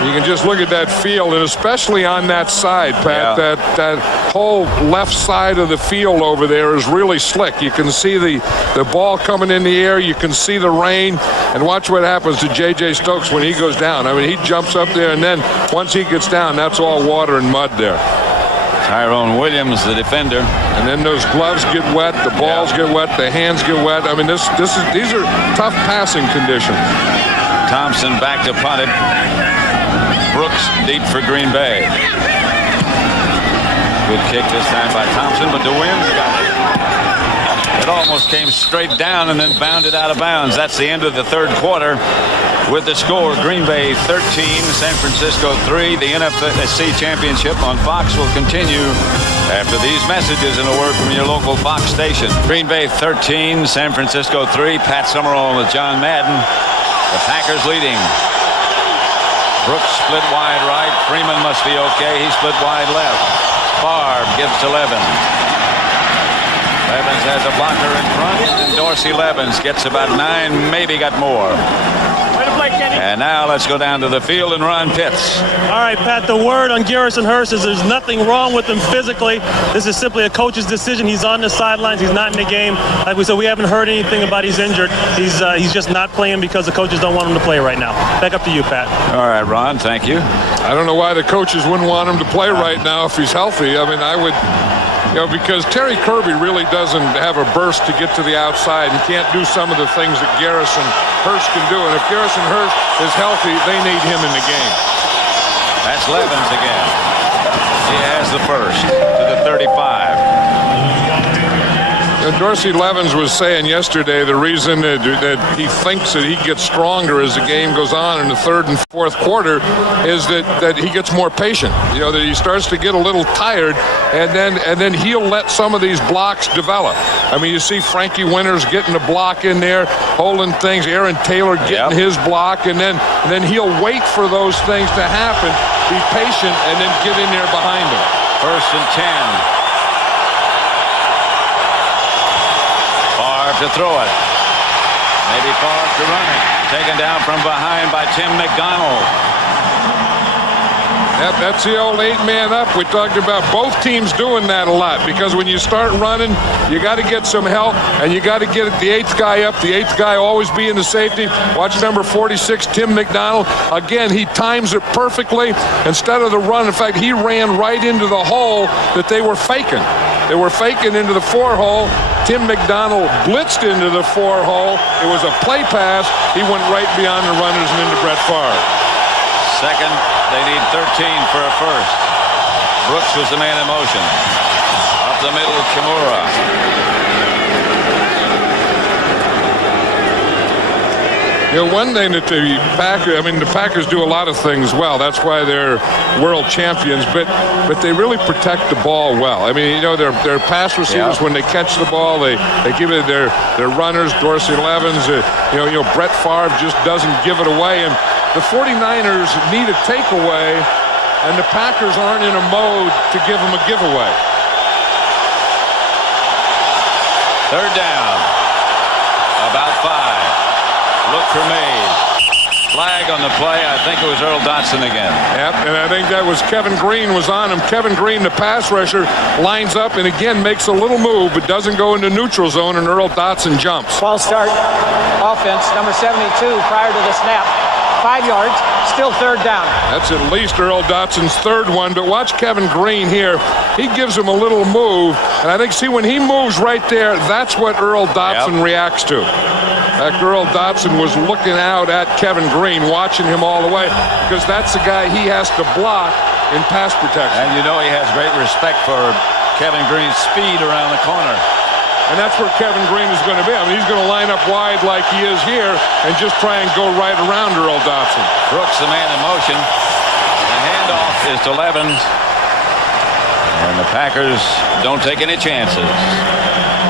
You can just look at that field, and especially on that side, Pat, that whole left side of the field over there is really slick. You can see the ball coming in the air. You can see the rain. And watch what happens to J.J. Stokes when he goes down. I mean, he jumps up there, and then once he gets down, that's all water and mud there. Tyrone Williams, the defender. And then those gloves get wet, the balls get wet, the hands get wet. I mean, these are tough passing conditions. Thompson back to punt it. Brooks deep for Green Bay. Good kick this time by Thompson, but the Winds got it. It almost came straight down and then bounded out of bounds. That's the end of the third quarter with the score. Green Bay 13, San Francisco 3. The NFC Championship on Fox will continue after these messages and a word from your local Fox station. Green Bay 13, San Francisco 3. Pat Summerall with John Madden. The Packers leading. Brooks split wide right. Freeman must be okay. He split wide left. Favre gives to Levens. Levens has a blocker in front, and Dorsey Levens gets about 9, maybe got more. And now let's go down to the field and Ron Pitts. All right, Pat, the word on Garrison Hurst is there's nothing wrong with him physically. This is simply a coach's decision. He's on the sidelines. He's not in the game. Like we said, we haven't heard anything about he's injured. He's just not playing because the coaches don't want him to play right now. Back up to you, Pat. All right, Ron, thank you. I don't know why the coaches wouldn't want him to play right now if he's healthy. I mean, I would... because Terry Kirby really doesn't have a burst to get to the outside and can't do some of the things that Garrison Hurst can do. And if Garrison Hurst is healthy, they need him in the game. That's Levens again. He has the first to the 35. Dorsey Levens was saying yesterday the reason that he thinks that he gets stronger as the game goes on in the third and fourth quarter is that he gets more patient. That he starts to get a little tired, and then he'll let some of these blocks develop. I mean, you see Frankie Winters getting a block in there, holding things. Aaron Taylor getting his block, and then he'll wait for those things to happen, be patient, and then get in there behind him. First and 10. To throw it. Maybe Favre to run it. Taken down from behind by Tim McDonald. Yep, that's the old 8-man up. We talked about both teams doing that a lot because when you start running, you got to get some help and you got to get the 8th guy up. The 8th guy always being the safety. Watch number 46, Tim McDonald. Again, he times it perfectly. Instead of the run, in fact, he ran right into the hole that they were faking. They were faking into the 4 hole. Tim McDonald blitzed into the 4 hole. It was a play pass. He went right beyond the runners and into Brett Favre. Second, they need 13 for a first. Brooks was the man in motion. Up the middle, Kimura. You know, one thing that the Packers do a lot of things well. That's why they're world champions, but they really protect the ball well. I mean, you know, their pass receivers, when they catch the ball, they give it their runners, Dorsey Levens, you know, Brett Favre just doesn't give it away. And the 49ers need a takeaway, and the Packers aren't in a mode to give them a giveaway. Third down. About 5. Look for Mays. Flag on the play. I think it was Earl Dotson again. Yep, and I think that was Kevin Green was on him. Kevin Green, the pass rusher, lines up and again makes a little move, but doesn't go into neutral zone, and Earl Dotson jumps. False start. Offense, number 72, prior to the snap. 5 yards, still third down. That's at least Earl Dotson's third one, but watch Kevin Green here. He gives him a little move, and I think, see, when he moves right there, that's what Earl Dotson reacts to. That Earl Dotson was looking out at Kevin Green, watching him all the way, because that's the guy he has to block in pass protection. And you know he has great respect for Kevin Green's speed around the corner. And that's where Kevin Green is going to be. I mean, he's going to line up wide like he is here and just try and go right around Earl Dotson. Brooks, the man in motion. The handoff is to Levens. And the Packers don't take any chances.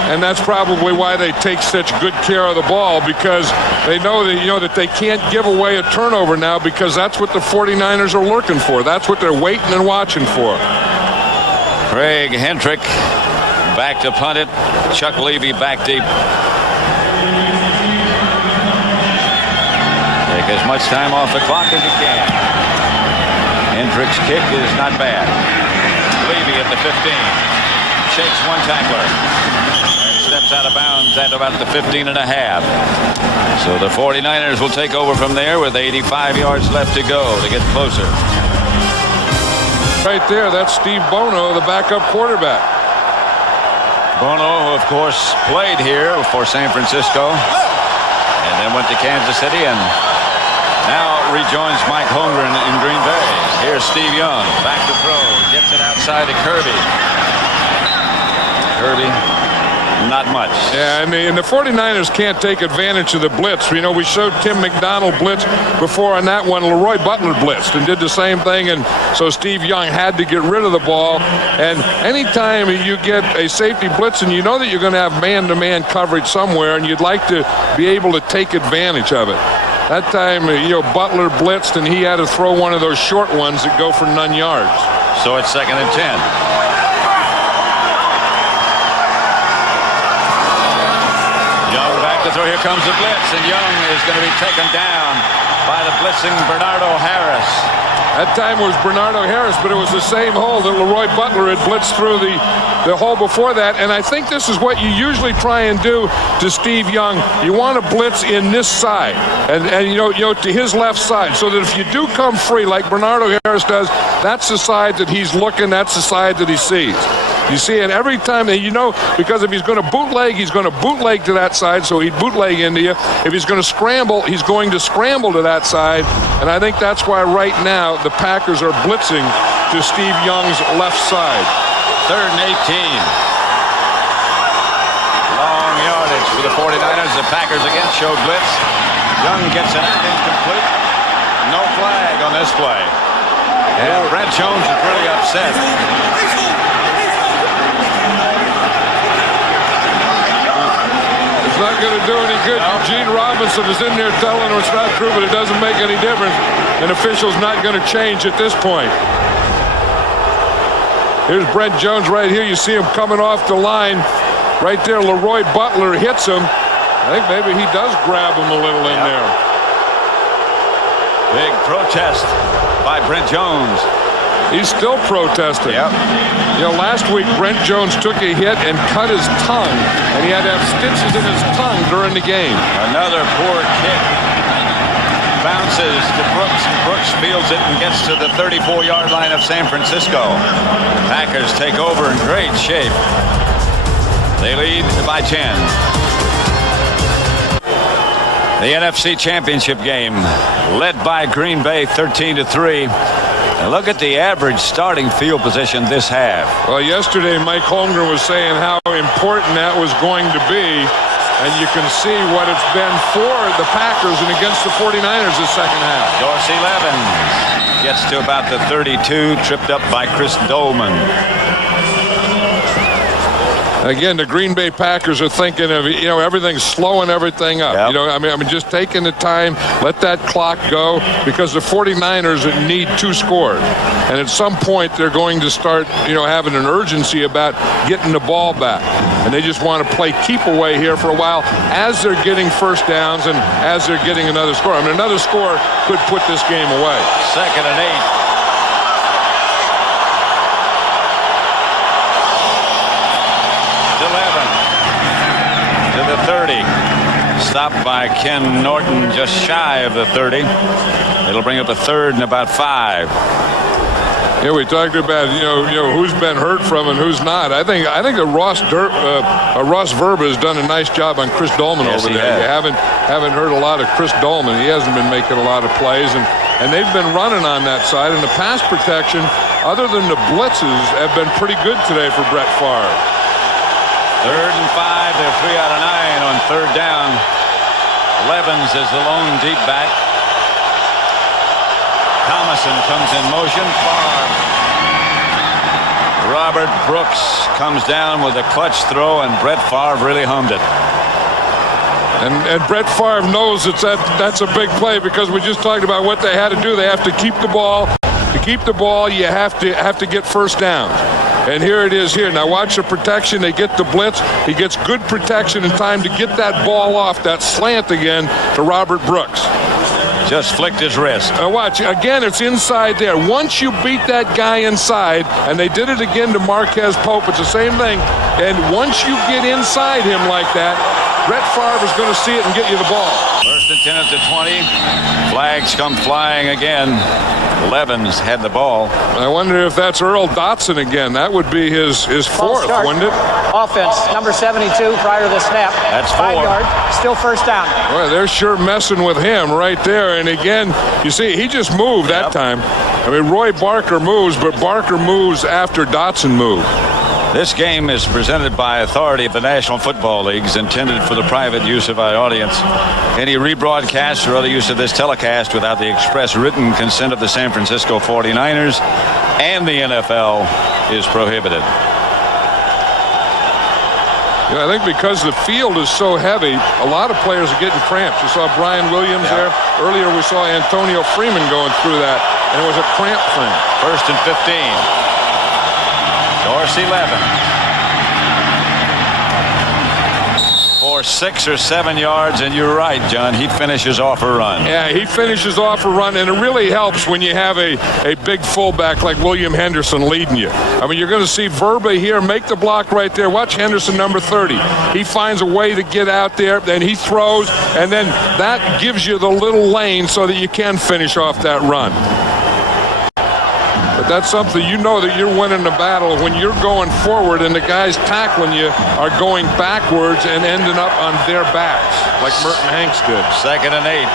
And that's probably why they take such good care of the ball, because they know that, you know, that they can't give away a turnover now, because that's what the 49ers are looking for. That's what they're waiting and watching for. Craig Hendrick back to punt it. Chuck Levy back deep. Take as much time off the clock as you can. Hendrick's kick is not bad. Levy at the 15. Shakes one tackler. Steps out of bounds at about the 15 and a half. So the 49ers will take over from there with 85 yards left to go to get closer. Right there, that's Steve Bono, the backup quarterback. Bono, who of course played here for San Francisco and then went to Kansas City and now rejoins Mike Holmgren in Green Bay. Here's Steve Young, back to throw, gets it outside to Kirby. Not much. Yeah, and the 49ers can't take advantage of the blitz. You know, we showed Tim McDonald blitz before on that one. Leroy Butler blitzed and did the same thing, and so Steve Young had to get rid of the ball. And anytime you get a safety blitz and you know that you're going to have man-to-man coverage somewhere and you'd like to be able to take advantage of it. That time, you know, Butler blitzed and he had to throw one of those short ones that go for none yards. So it's 2nd and 10. So here comes the blitz, and Young is going to be taken down by the blitzing Bernardo Harris. That time was Bernardo Harris, but it was the same hole that Leroy Butler had blitzed through the hole before that. And I think this is what you usually try and do to Steve Young. You want to blitz in this side, and you know to his left side, so that if you do come free like Bernardo Harris does, that's the side that he's looking. That's the side that he sees. You see, and every time, you know, because if he's going to bootleg, he's going to bootleg to that side, so he'd bootleg into you. If he's going to scramble, he's going to scramble to that side. And I think that's why right now the Packers are blitzing to Steve Young's left side. 3rd and 18. Long yardage for the 49ers. The Packers again show blitz. Young gets it out incomplete. No flag on this play. And Brent Jones is really upset. Not going to do any good. No. Eugene Robinson is in there telling him it's not true, but it doesn't make any difference. An official's not going to change at this point. Here's Brent Jones right here. You see him coming off the line. Right there, Leroy Butler hits him. I think maybe he does grab him a little in there. Big protest by Brent Jones. He's still protesting. Yep. You know, last week Brent Jones took a hit and cut his tongue, and he had to have stitches in his tongue during the game. Another poor kick. Bounces to Brooks, and Brooks fields it and gets to the 34-yard line of San Francisco. Packers take over in great shape. They lead by 10. The NFC Championship game led by Green Bay 13-3. And look at the average starting field position this half. Well, yesterday Mike Holmgren was saying how important that was going to be. And you can see what it's been for the Packers and against the 49ers this second half. Dorsey Levens gets to about the 32, tripped up by Chris Dolman. Again, the Green Bay Packers are thinking of, you know, everything's slowing everything up. Yep. You know, I mean, just taking the time, let that clock go, because the 49ers need 2 scores. And at some point, they're going to start, you know, having an urgency about getting the ball back. And they just want to play keep away here for a while as they're getting first downs and as they're getting another score. I mean, another score could put this game away. 2nd and 8. To the 30. Stopped by Ken Norton just shy of the 30. It'll bring up a 3rd and about 5. Yeah, we talked about you know who's been heard from and who's not. I think that Ross Verba has done a nice job on Chris Dolman over there. You haven't heard a lot of Chris Dolman. He hasn't been making a lot of plays, and they've been running on that side. And the pass protection, other than the blitzes, have been pretty good today for Brett Favre. 3rd and 5. They're 3 out of 9 on 3rd down. Levens is the lone deep back. Thomason comes in motion. Favre. Robert Brooks comes down with a clutch throw, and Brett Favre really hummed it. And Brett Favre knows that's a big play, because we just talked about what they had to do. They have to keep the ball. To keep the ball, you have to get first down. And here it is here. Now watch the protection. They get the blitz. He gets good protection in time to get that ball off, that slant again to Robert Brooks. Just flicked his wrist. Now watch, again, it's inside there. Once you beat that guy inside, and they did it again to Marquez Pope, it's the same thing. And once you get inside him like that, Brett Favre is going to see it and get you the ball. 1st and 10 at the 20. Flags come flying again. Levens had the ball. I wonder if that's Earl Dotson again. That would be his 4th, wouldn't it? Offense, number 72 prior to the snap. That's 5 4. yards, still first down. Boy, they're sure messing with him right there. And again, you see, he just moved that time. I mean, Roy Barker moves, but Barker moves after Dotson moved. This game is presented by authority of the National Football Leagues, intended for the private use of our audience. Any rebroadcast or other use of this telecast without the express written consent of the San Francisco 49ers and the NFL is prohibited. You know, I think because the field is so heavy, a lot of players are getting cramps. You saw Brian Williams there. Earlier we saw Antonio Freeman going through that, and it was a cramp thing. 1st and 15. Dorsey Levens for 6 or 7 yards, and you're right, John. He finishes off a run. Yeah, he finishes off a run, and it really helps when you have a big fullback like William Henderson leading you. I mean, you're going to see Verba here make the block right there. Watch Henderson, number 30. He finds a way to get out there, then he throws, and then that gives you the little lane so that you can finish off that run. But that's something you know that you're winning the battle when you're going forward and the guys tackling you are going backwards and ending up on their backs, like Merton Hanks did. 2nd and 8.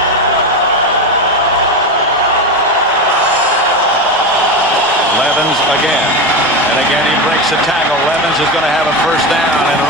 Levens again. And again he breaks the tackle. Levens is going to have a first down and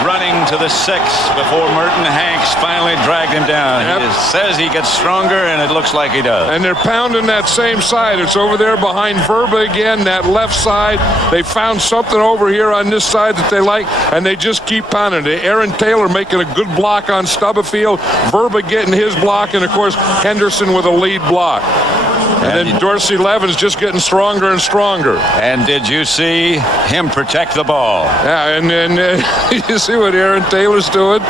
running to the 6 before Merton Hanks finally dragged him down. Yep. He says he gets stronger, and it looks like he does. And they're pounding that same side. It's over there behind Verba again, that left side. They found something over here on this side that they like, and they just keep pounding it. Aaron Taylor making a good block on Stubblefield. Verba getting his block, and, of course, Henderson with a lead block. And then Dorsey Levin's just getting stronger and stronger. And did you see him protect the ball? Yeah, and then you see what Aaron Taylor's doing?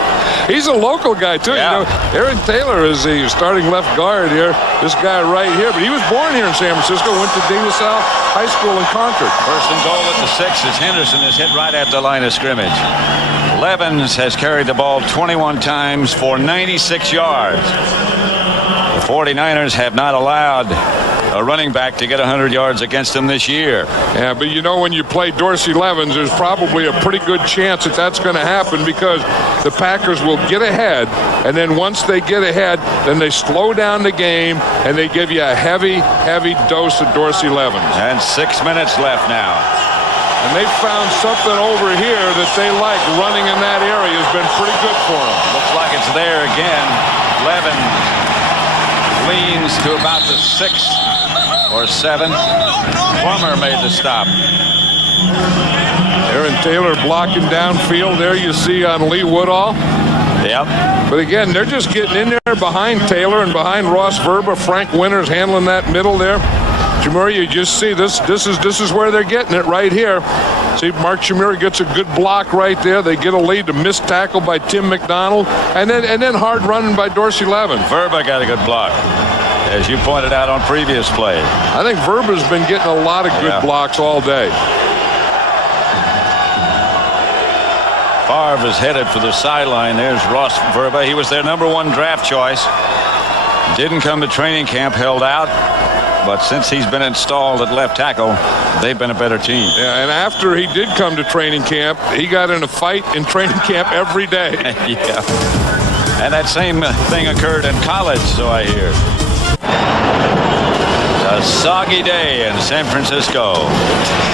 He's a local guy, too. Yeah. You know, Aaron Taylor is the starting left guard here. This guy right here. But he was born here in San Francisco, went to De La Salle High School in Concord. First and goal at the 6 as Henderson is hit right at the line of scrimmage. Levins has carried the ball 21 times for 96 yards. The 49ers have not allowed a running back to get 100 yards against them this year. Yeah, but you know, when you play Dorsey Levins, there's probably a pretty good chance that that's going to happen because the Packers will get ahead, and then once they get ahead, then they slow down the game, and they give you a heavy, heavy dose of Dorsey Levins. And 6 minutes left now. And they found something over here that they like. Running in that area has been pretty good for them. Looks like it's there again. Levin leans to about the 6 or 7. Plummer made the stop. Aaron Taylor blocking downfield. There you see on Lee Woodall. Yep. But again, they're just getting in there behind Taylor and behind Ross Verba. Frank Winters handling that middle there. Chimura, you just see this is where they're getting it right here. See, Mark Chimura gets a good block right there. They get a lead. To missed tackle by Tim McDonald, and then hard running by Dorsey Levin. Verba got a good block, as you pointed out on previous plays. I think Verba's been getting a lot of good blocks all day. Favre is headed for the sideline. There's Ross Verba. He was their #1 draft choice. Didn't come to training camp, held out. But since he's been installed at left tackle, they've been a better team. Yeah, and after he did come to training camp, he got in a fight in training camp every day. Yeah. And that same thing occurred in college, so I hear. A soggy day in San Francisco.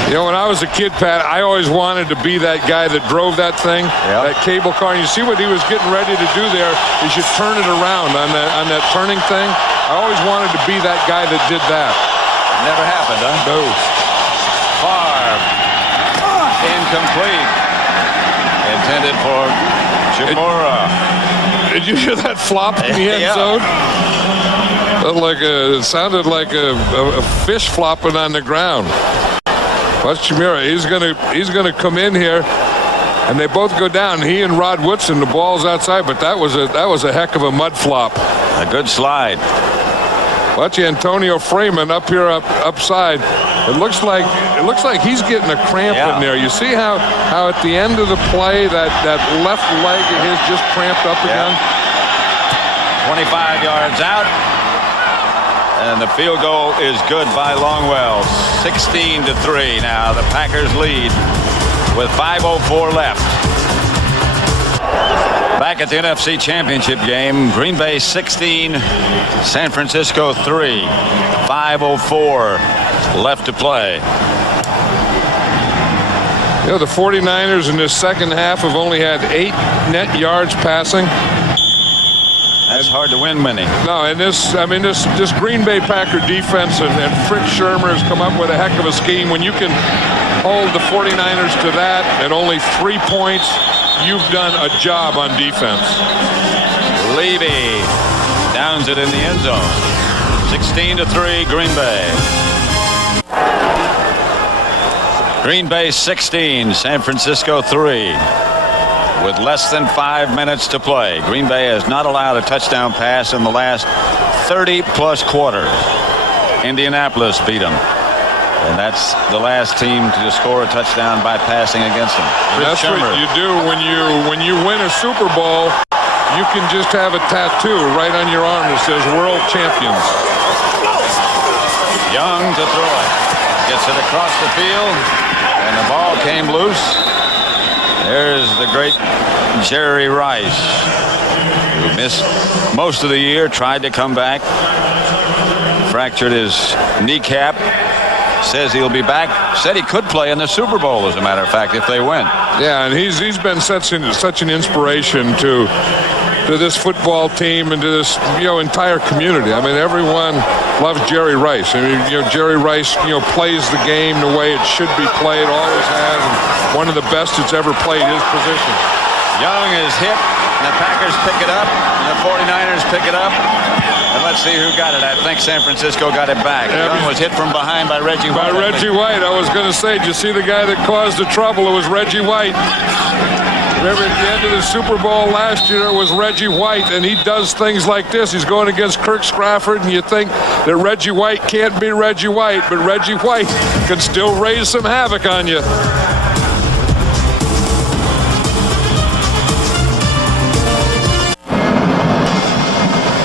You know, when I was a kid, Pat, I always wanted to be that guy that drove that thing, that cable car. And you see what he was getting ready to do there is you turn it around on that turning thing. I always wanted to be that guy that did that. Never happened, huh? No. Favre. Incomplete. Intended for Chimura. Did you hear that flop in the end zone? It sounded like a fish flopping on the ground. Watch Chimura. He's gonna come in here, and they both go down. He and Rod Woodson. The ball's outside, but that was a heck of a mud flop. A good slide. Watch Antonio Freeman up here upside. It looks like he's getting a cramp in there. You see how at the end of the play that left leg of his just cramped up again. 25 yards out. And the field goal is good by Longwell. 16-3 now. The Packers lead with 5:04 left. Back at the NFC Championship game, Green Bay 16, San Francisco 3. 5:04 left to play. You know, the 49ers in this second half have only had 8 net yards passing. That's hard to win many. No, and this Green Bay Packer defense and Fritz Shermer has come up with a heck of a scheme. When you can hold the 49ers to that at only 3 points, you've done a job on defense. Levy downs it in the end zone. 16-3 Green Bay. Green Bay 16, San Francisco 3. With less than 5 minutes to play, Green Bay has not allowed a touchdown pass in the last 30-plus quarters. Indianapolis beat them. And that's the last team to score a touchdown by passing against them. That's what you do when you win a Super Bowl. You can just have a tattoo right on your arm that says World Champions. Young to throw it. Gets it across the field, and the ball came loose. There's the great Jerry Rice, who missed most of the year, tried to come back, fractured his kneecap, says he'll be back, said he could play in the Super Bowl, as a matter of fact, if they win. Yeah, and he's been such an inspiration to this football team and to this entire community. I mean, everyone loves Jerry Rice. I mean, Jerry Rice plays the game the way it should be played, always has, and one of the best that's ever played his position. Young is hit, and the Packers pick it up, and the 49ers pick it up. And let's see who got it. I think San Francisco got it back. Yeah, Young was hit from behind by Reggie White. By Reggie White. I was going to say, did you see the guy that caused the trouble? It was Reggie White. Remember at the end of the Super Bowl last year, it was Reggie White, and he does things like this. He's going against Kirk Strafford, and you think that Reggie White can't be Reggie White, but Reggie White can still raise some havoc on you.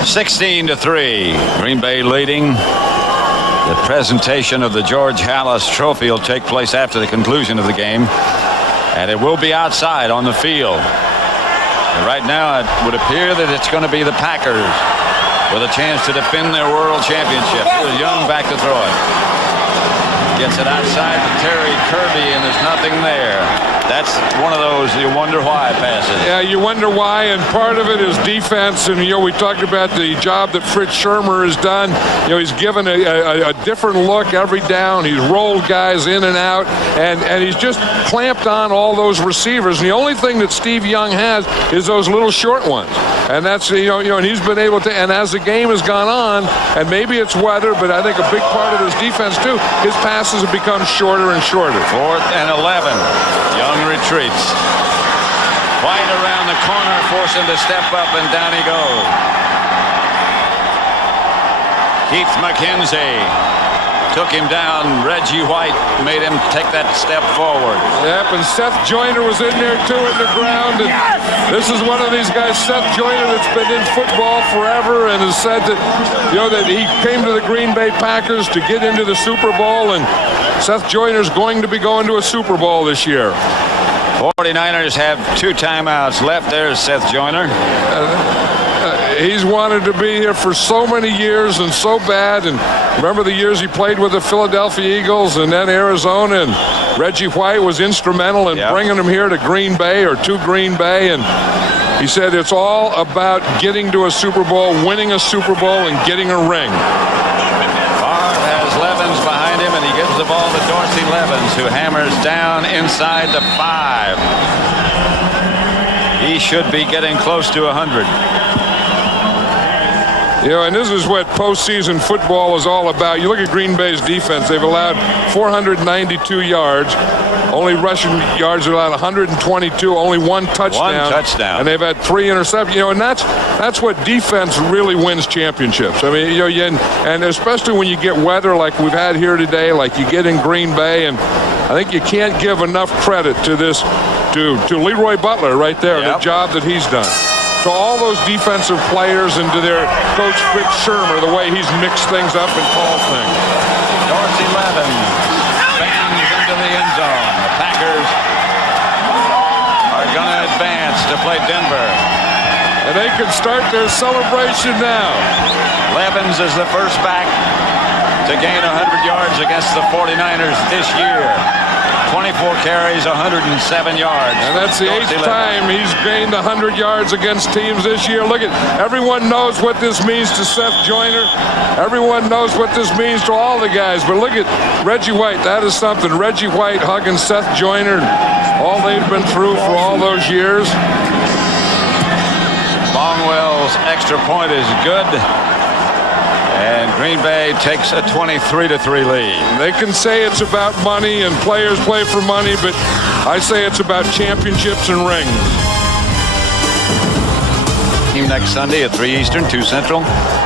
$16-3. Green Bay leading. The presentation of the George Halas Trophy will take place after the conclusion of the game. And it will be outside on the field. And right now, it would appear that it's going to be the Packers with a chance to defend their world championship. Here's Young back to throw it. Gets it outside to Terry Kirby, and there's nothing there. That's one of those you wonder why passes. Yeah, you wonder why, and part of it is defense. And, we talked about the job that Fritz Shermer has done. He's given a different look every down. He's rolled guys in and out, and he's just clamped on all those receivers. And the only thing that Steve Young has is those little short ones. And that's, and he's been able to, and as the game has gone on, and maybe it's weather, but I think a big part of his defense, too, his passes have become shorter and shorter. 4th and 11. Young retreats. White around the corner, force him to step up, and down he goes. Keith McKenzie took him down. Reggie White made him take that step forward. Yep, and Seth Joyner was in there too in the ground. And this is one of these guys, Seth Joyner, that's been in football forever and has said that, that he came to the Green Bay Packers to get into the Super Bowl, and Seth Joyner's going to be going to a Super Bowl this year. 49ers have 2 timeouts left. There's Seth Joyner. He's wanted to be here for so many years and so bad. And remember the years he played with the Philadelphia Eagles and then Arizona. And Reggie White was instrumental in bringing him here to Green Bay or to Green Bay. And he said it's all about getting to a Super Bowl, winning a Super Bowl, and getting a ring. Favre has Levens behind him, and he gives the ball to Dorsey Levens, who hammers down inside the 5. He should be getting close to 100. And this is what postseason football is all about. You look at Green Bay's defense. They've allowed 492 yards. Only rushing yards are allowed 122. Only 1 touchdown. 1 touchdown. And they've had 3 interceptions. And that's what defense really wins championships. I mean, and especially when you get weather like we've had here today, like you get in Green Bay. And I think you can't give enough credit to this, to Leroy Butler right there, the job that he's done. To all those defensive players and to their coach Fritz Shermer, the way he's mixed things up and called things. Dorsey Levens bangs into the end zone. The Packers are going to advance to play Denver. And they can start their celebration now. Levens is the first back to gain 100 yards against the 49ers this year. 24 carries, 107 yards. And that's the 8th time he's gained 100 yards against teams this year. Look at, everyone knows what this means to Seth Joyner. Everyone knows what this means to all the guys. But look at Reggie White. That is something. Reggie White hugging Seth Joyner. All they've been through for all those years. Longwell's extra point is good. And Green Bay takes a 23-3 lead. They can say it's about money and players play for money, but I say it's about championships and rings. Team next Sunday at 3 Eastern, 2 Central,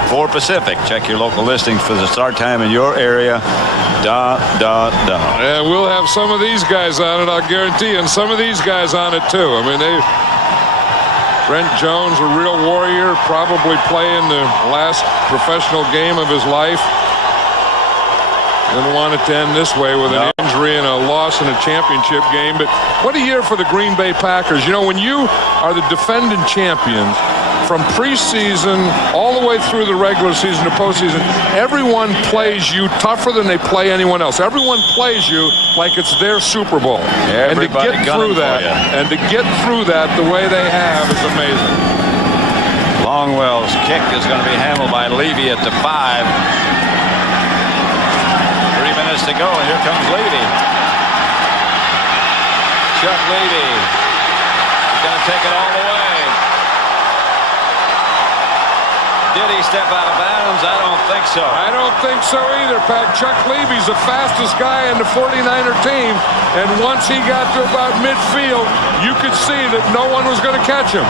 4 Pacific. Check your local listings for the start time in your area. And we'll have some of these guys on it, I'll guarantee you, and some of these guys on it too. I mean, Brent Jones, a real warrior, probably playing the last professional game of his life. Didn't want it to end this way with an injury and a loss in a championship game. But what a year for the Green Bay Packers. When you are the defending champions, from preseason all the way through the regular season to postseason, everyone plays you tougher than they play anyone else. Everyone plays you like it's their Super Bowl. And to get through that, the way they have is amazing. Longwell's kick is going to be handled by Levy at the 5. 3 minutes to go, and here comes Levy. Chuck Levy. He's going to take it all the way. Did he step out of bounds? I don't think so. I don't think so either, Pat. Chuck Levy's the fastest guy in the 49er team, and once he got to about midfield, you could see that no one was going to catch him.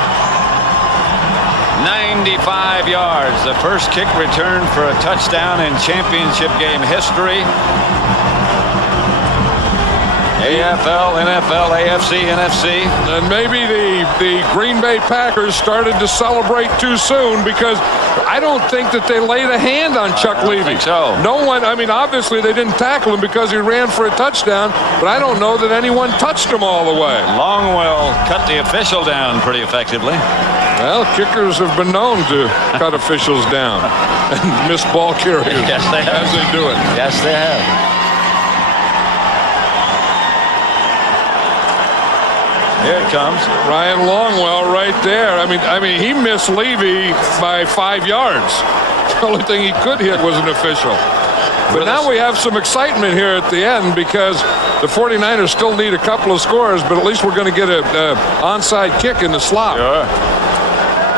95 yards. The first kick return for a touchdown in championship game history. AFL, NFL, AFC, NFC. And maybe the Green Bay Packers started to celebrate too soon, because I don't think that they laid a hand on Chuck Levy. Think so. No one, I mean, obviously they didn't tackle him because he ran for a touchdown, but I don't know that anyone touched him all the way. Longwell cut the official down pretty effectively. Well, kickers have been known to cut officials down and miss ball carriers. Yes, they have. As they do it. Yes, they have. Here it comes. Ryan Longwell right there. I mean, he missed Levy by 5 yards. The only thing he could hit was an official. But now we have some excitement here at the end, because the 49ers still need a couple of scores, but at least we're going to get an onside kick in the slot. Sure.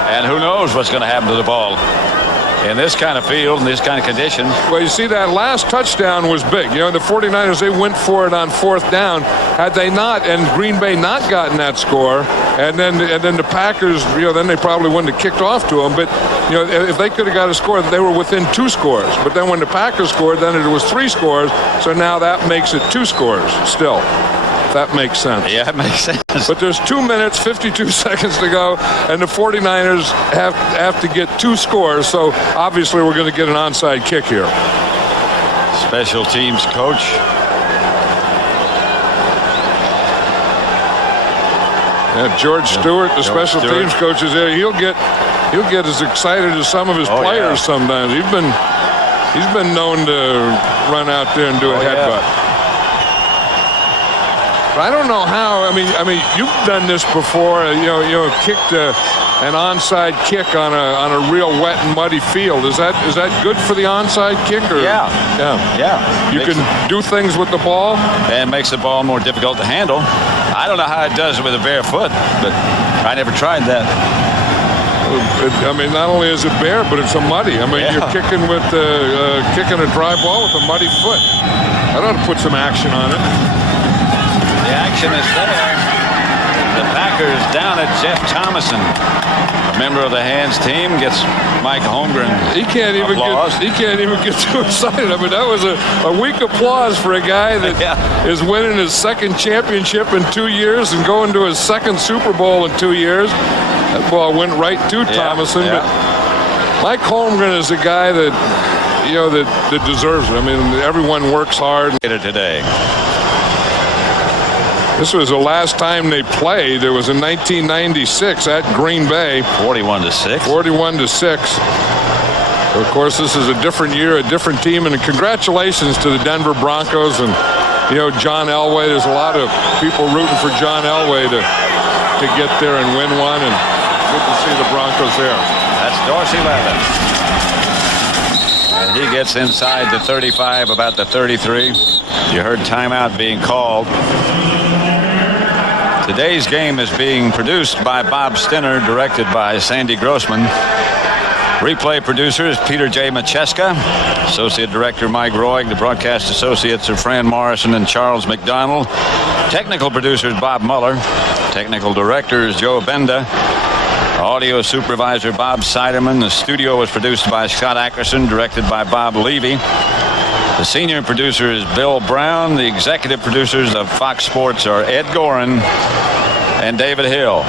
And who knows what's going to happen to the ball in this kind of field, in this kind of conditions. Well, you see, that last touchdown was big. You know, the 49ers, they went for it on 4th down. Had they not, and Green Bay not gotten that score, and then the Packers, you know, then they probably wouldn't have kicked off to them. But, you know, if they could have got a score, they were within 2 scores. But then when the Packers scored, then it was 3 scores. So now that makes it 2 scores still. If that makes sense. Yeah, it makes sense. But there's 2 minutes, 52 seconds to go, and the 49ers have to get 2 scores. So obviously we're going to get an onside kick here. Special teams coach. Yeah, George Stewart, the special teams coach, is there. He'll get as excited as some of his players sometimes. He's been known to run out there and do a headbutt. Yeah. I don't know how. I mean, you've done this before. You know, kicked an onside kick on a real wet and muddy field. Is that good for the onside kick? Or? Yeah. You can do things with the ball. And makes the ball more difficult to handle. I don't know how it does with a bare foot, but I never tried that. I mean, not only is it bare, but it's a muddy. I mean, you're kicking with kicking a dry ball with a muddy foot. I ought to put some action on it. The action is there. The Packers down at Jeff Thomason. A member of the Hands team gets Mike Holmgren. He can't even get too excited. I mean, that was a weak applause for a guy that is winning his 2nd championship in 2 years and going to his 2nd Super Bowl in 2 years. That ball went right to Thomason. But Mike Holmgren is a guy that, you know, that deserves it. I mean, everyone works hard. Today. This was the last time they played. It was in 1996 at Green Bay. 41-6. 41-6. Of course, this is a different year, a different team, and congratulations to the Denver Broncos and, you know, John Elway. There's a lot of people rooting for John Elway to get there and win one, and good to see the Broncos there. That's Dorsey Levin. And he gets inside the 35, about the 33. You heard timeout being called. Today's game is being produced by Bob Stinner, directed by Sandy Grossman. Replay producer is Peter J. Macheska. Associate Director Mike Roig. The broadcast associates are Fran Morrison and Charles McDonald. Technical producer is Bob Mueller. Technical director is Joe Benda. Audio supervisor Bob Siderman. The studio was produced by Scott Ackerson, directed by Bob Levy. The senior producer is Bill Brown. The executive producers of Fox Sports are Ed Gorin and David Hill,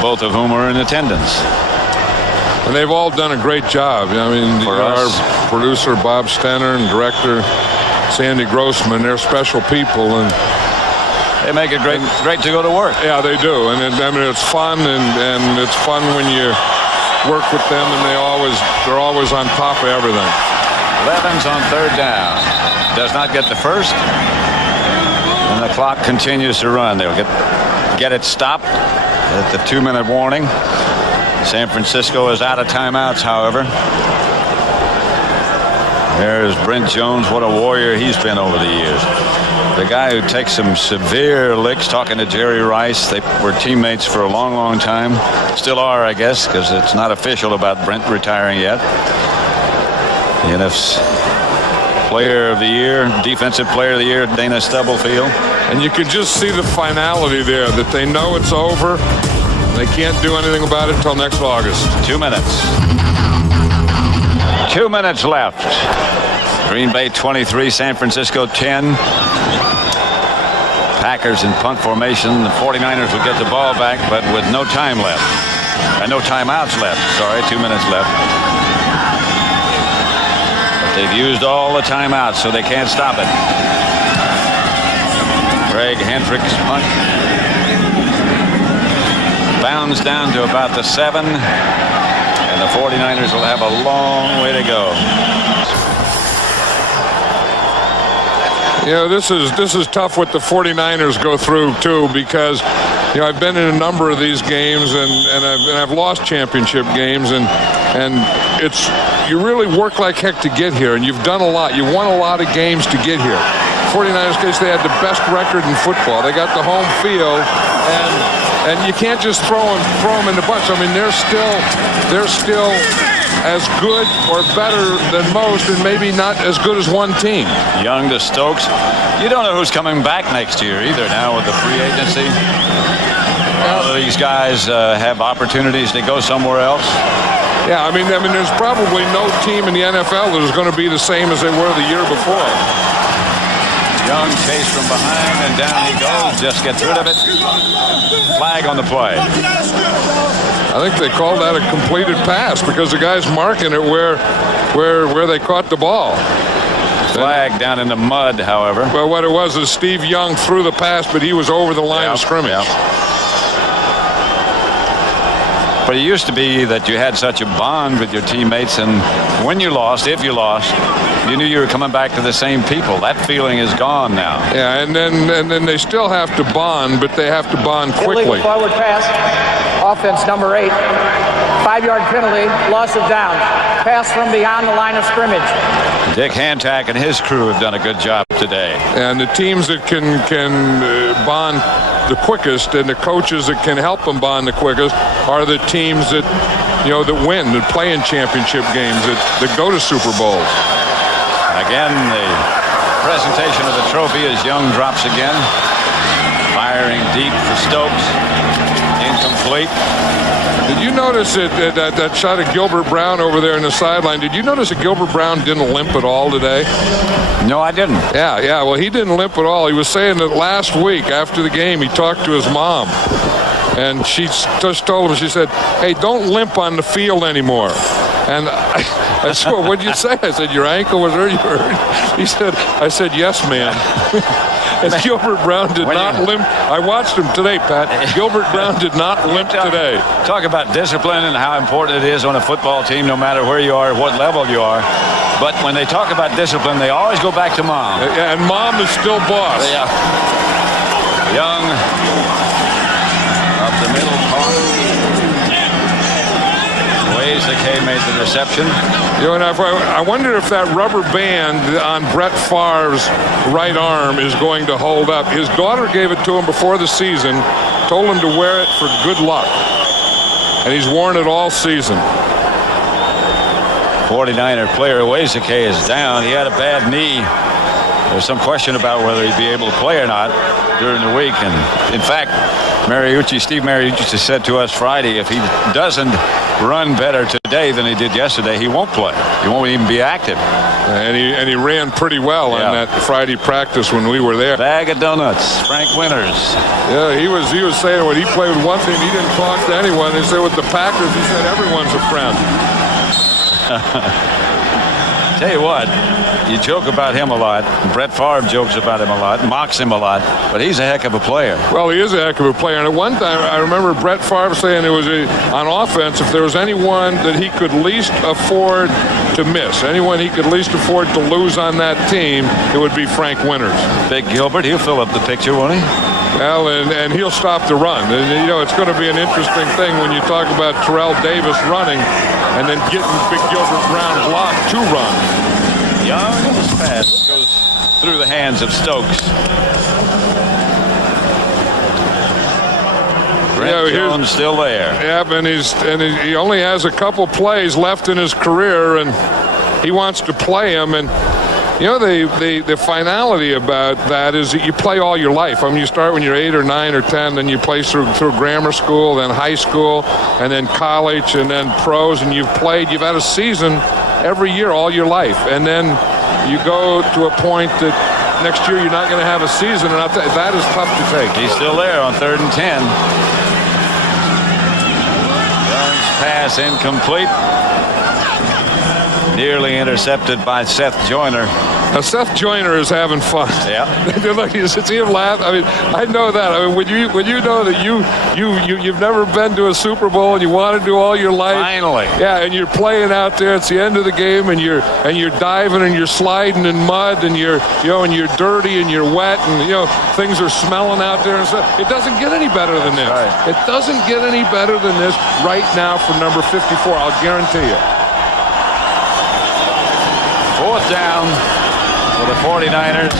both of whom are in attendance. And they've all done a great job. I mean, our producer Bob Stenner and director Sandy Grossman, they're special people, and they make it great to go to work. Yeah, they do. And I mean, it's fun, and it's fun when you work with them, and they're always on top of everything. Levin's on 3rd down. Does not get the first. And the clock continues to run. They'll get it stopped at the 2-minute warning. San Francisco is out of timeouts, however. There's Brent Jones. What a warrior he's been over the years. The guy who takes some severe licks, talking to Jerry Rice. They were teammates for a long, long time. Still are, I guess, because it's not official about Brent retiring yet. The NFC Player of the Year, Defensive Player of the Year, Dana Stubblefield. And you can just see the finality there, that they know it's over. They can't do anything about it until next August. 2 minutes. 2 minutes left. Green Bay 23, San Francisco 10. Packers in punt formation. The 49ers will get the ball back, but with no time left. No timeouts left. Sorry, 2 minutes left. But they've used all the timeouts, so they can't stop it. Greg Hendricks punt. Bounds down to about the 7. And the 49ers will have a long way to go. You know, this is tough what the 49ers go through too, because you know, I've been in a number of these games and I've lost championship games, and it's, you really work like heck to get here, and you've done a lot. You won a lot of games to get here. 49ers case, they had the best record in football. They got the home field, and you can't just throw them in the bunch. I mean, they're still as good or better than most, and maybe not as good as one team. Young to Stokes. You don't know who's coming back next year either now with the free agency. All of these guys have opportunities to go somewhere else. Yeah, I mean, there's probably no team in the NFL that is going to be the same as they were the year before. Young chased from behind, and down he goes. Just gets rid of it. Flag on the play. I think they called that a completed pass because the guy's marking it where they caught the ball. Flag down in the mud, however. Well, what it was is Steve Young threw the pass, but he was over the line of scrimmage. Yep. But it used to be that you had such a bond with your teammates, and when you lost, if you lost, you knew you were coming back to the same people. That feeling is gone now. Yeah, and then they still have to bond, but they have to bond quickly. Illegal forward pass. Offense number 8. 5-yard penalty. Loss of downs. Pass from beyond the line of scrimmage. Dick Hantak and his crew have done a good job today. And the teams that can bond the quickest, and the coaches that can help them bond the quickest, are the teams that, you know, that win, that play in championship games, that go to Super Bowls. Again, the presentation of the trophy as Young drops again. Firing deep for Stokes. Incomplete. Did you notice that shot of Gilbert Brown over there in the sideline? Did you notice that Gilbert Brown didn't limp at all today? No, I didn't. Yeah. Well, he didn't limp at all. He was saying that last week after the game he talked to his mom. And she just told him, she said, hey, don't limp on the field anymore. And I said, well, what'd you say? I said, your ankle was hurt? You hurt? He said, I said, yes, ma'am. And Gilbert Brown did not limp. I watched him today, Pat. Gilbert Brown did not limp today. Talk about discipline and how important it is on a football team, no matter where you are, what level you are. But when they talk about discipline, they always go back to mom. And mom is still boss. Yeah. Young up the middle part. K made the reception. You know, and I wonder if that rubber band on Brett Favre's right arm is going to hold up. His daughter gave it to him before the season, told him to wear it for good luck. And he's worn it all season. 49er player K is down. He had a bad knee. There's some question about whether he'd be able to play or not during the week. And in fact, Steve Mariucci said to us Friday, if he doesn't run better today than he did yesterday, he won't play. He won't even be active. And he ran pretty well on that Friday practice when we were there. Bag of donuts, Frank Winters. Yeah, he was saying when he played with one team, he didn't talk to anyone. He said with the Packers, he said everyone's a friend. Tell you what, you joke about him a lot. Brett Favre jokes about him a lot, mocks him a lot, but he's a heck of a player. Well, he is a heck of a player. And at one time, I remember Brett Favre saying on offense, if there was anyone that he could least afford to miss, anyone he could least afford to lose on that team, it would be Frank Winters. Big Gilbert, he'll fill up the picture, won't he? Well, and he'll stop the run. And, you know, it's going to be an interesting thing when you talk about Terrell Davis running and then getting Big Gilbert Brown blocked to run. Young's pass goes through the hands of Stokes. Brent Jones still there. Yeah, and he only has a couple plays left in his career, and he wants to play them. And you know, the finality about that is that you play all your life. I mean, you start when you're 8 or 9 or 10, then you play through grammar school, then high school, and then college, and then pros, and you've had a season every year all your life. And then you go to a point that next year you're not going to have a season, and that is tough to take. He's still there on 3rd and 10. Young's pass incomplete. Nearly intercepted by Seth Joyner. Now, Seth Joyner is having fun. Yeah. Look, you see him laugh. I mean, I know that. I mean, when you know that you've never been to a Super Bowl and you want to do all your life. Finally. Yeah, and you're playing out there. It's the end of the game, and you're diving and you're sliding in mud, and you're dirty and you're wet, and things are smelling out there and stuff. It doesn't get any better than this. Right. It doesn't get any better than this right now for number 54. I'll guarantee you. 4th down for the 49ers.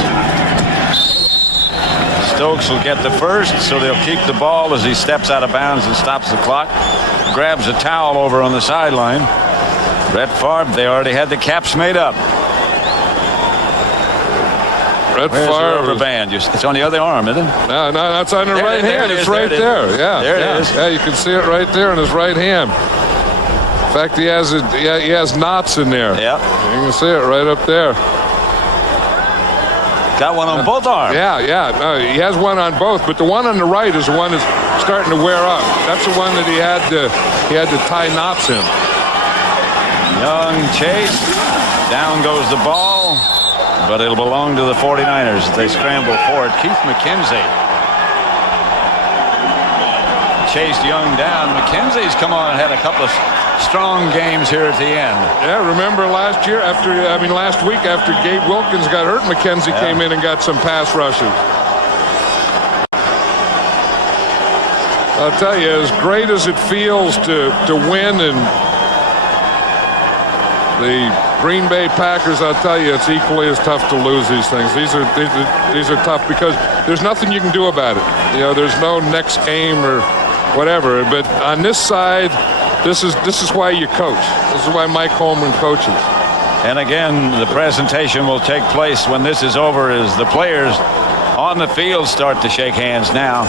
Stokes will get the first, so they'll keep the ball as he steps out of bounds and stops the clock. Grabs a towel over on the sideline. Brett Favre, they already had the caps made up. Brett Where's Favre. the rubber band? It's on the other arm, isn't it? No, that's on the right hand. It's right there. Yeah, there it is. Yeah, you can see it right there in his right hand. In fact, he has knots in there. Yep. You can see it right up there. Got one on both arms. Yeah. No, he has one on both, but the one on the right is the one that's starting to wear up. That's the one that he had to tie knots in. Young chase. Down goes the ball, but it'll belong to the 49ers as they scramble for it. Keith McKenzie chased Young down. McKenzie's come on and had a couple of strong games here at the end. Yeah, remember last week after Gabe Wilkins got hurt, McKenzie came in and got some pass rushes. I'll tell you, as great as it feels to win, and the Green Bay Packers, I'll tell you, it's equally as tough to lose these things. These are tough because there's nothing you can do about it. There's no next game or whatever. But on this side, this is why you coach. This is why Mike Holmgren coaches. And again, the presentation will take place when this is over as the players on the field start to shake hands now.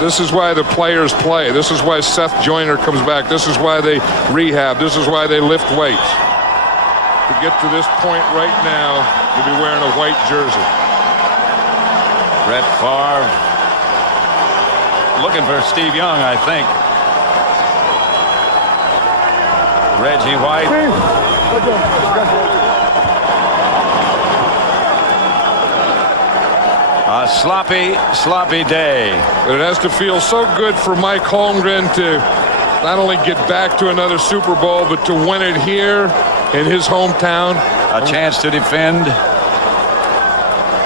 This is why the players play. This is why Seth Joyner comes back. This is why they rehab. This is why they lift weights. To get to this point right now, you'll be wearing a white jersey. Brett Favre looking for Steve Young, I think. Reggie White. A sloppy day. But it has to feel so good for Mike Holmgren to not only get back to another Super Bowl, but to win it here in his hometown. A chance to defend.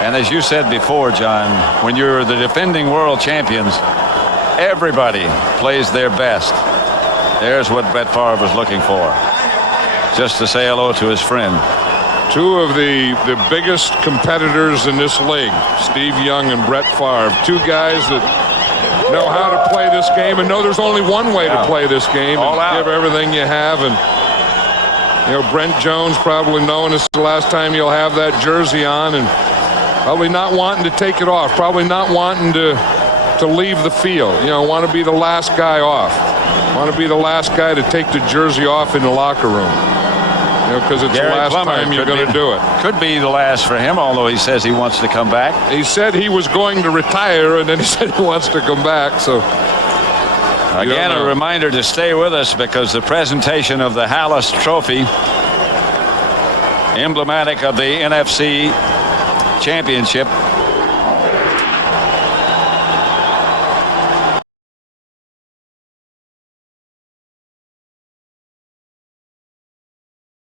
And as you said before, John, when you're the defending world champions, everybody plays their best. There's what Brett Favre was looking for. Just to say hello to his friend. Two of the biggest competitors in this league, Steve Young and Brett Favre. Two guys that know how to play this game and know there's only one way to play this game. All out. Give everything you have. And Brent Jones probably knowing it's the last time you'll have that jersey on, and probably not wanting to take it off. Probably not wanting to leave the field. Want to be the last guy off. Want to be the last guy to take the jersey off in the locker room. Because it's Gary the last Plummer time you're going to do it. Could be the last for him, although he says he wants to come back. He said he was going to retire, and then he said he wants to come back. So again, a reminder to stay with us because the presentation of the Hallis Trophy, emblematic of the NFC Championship,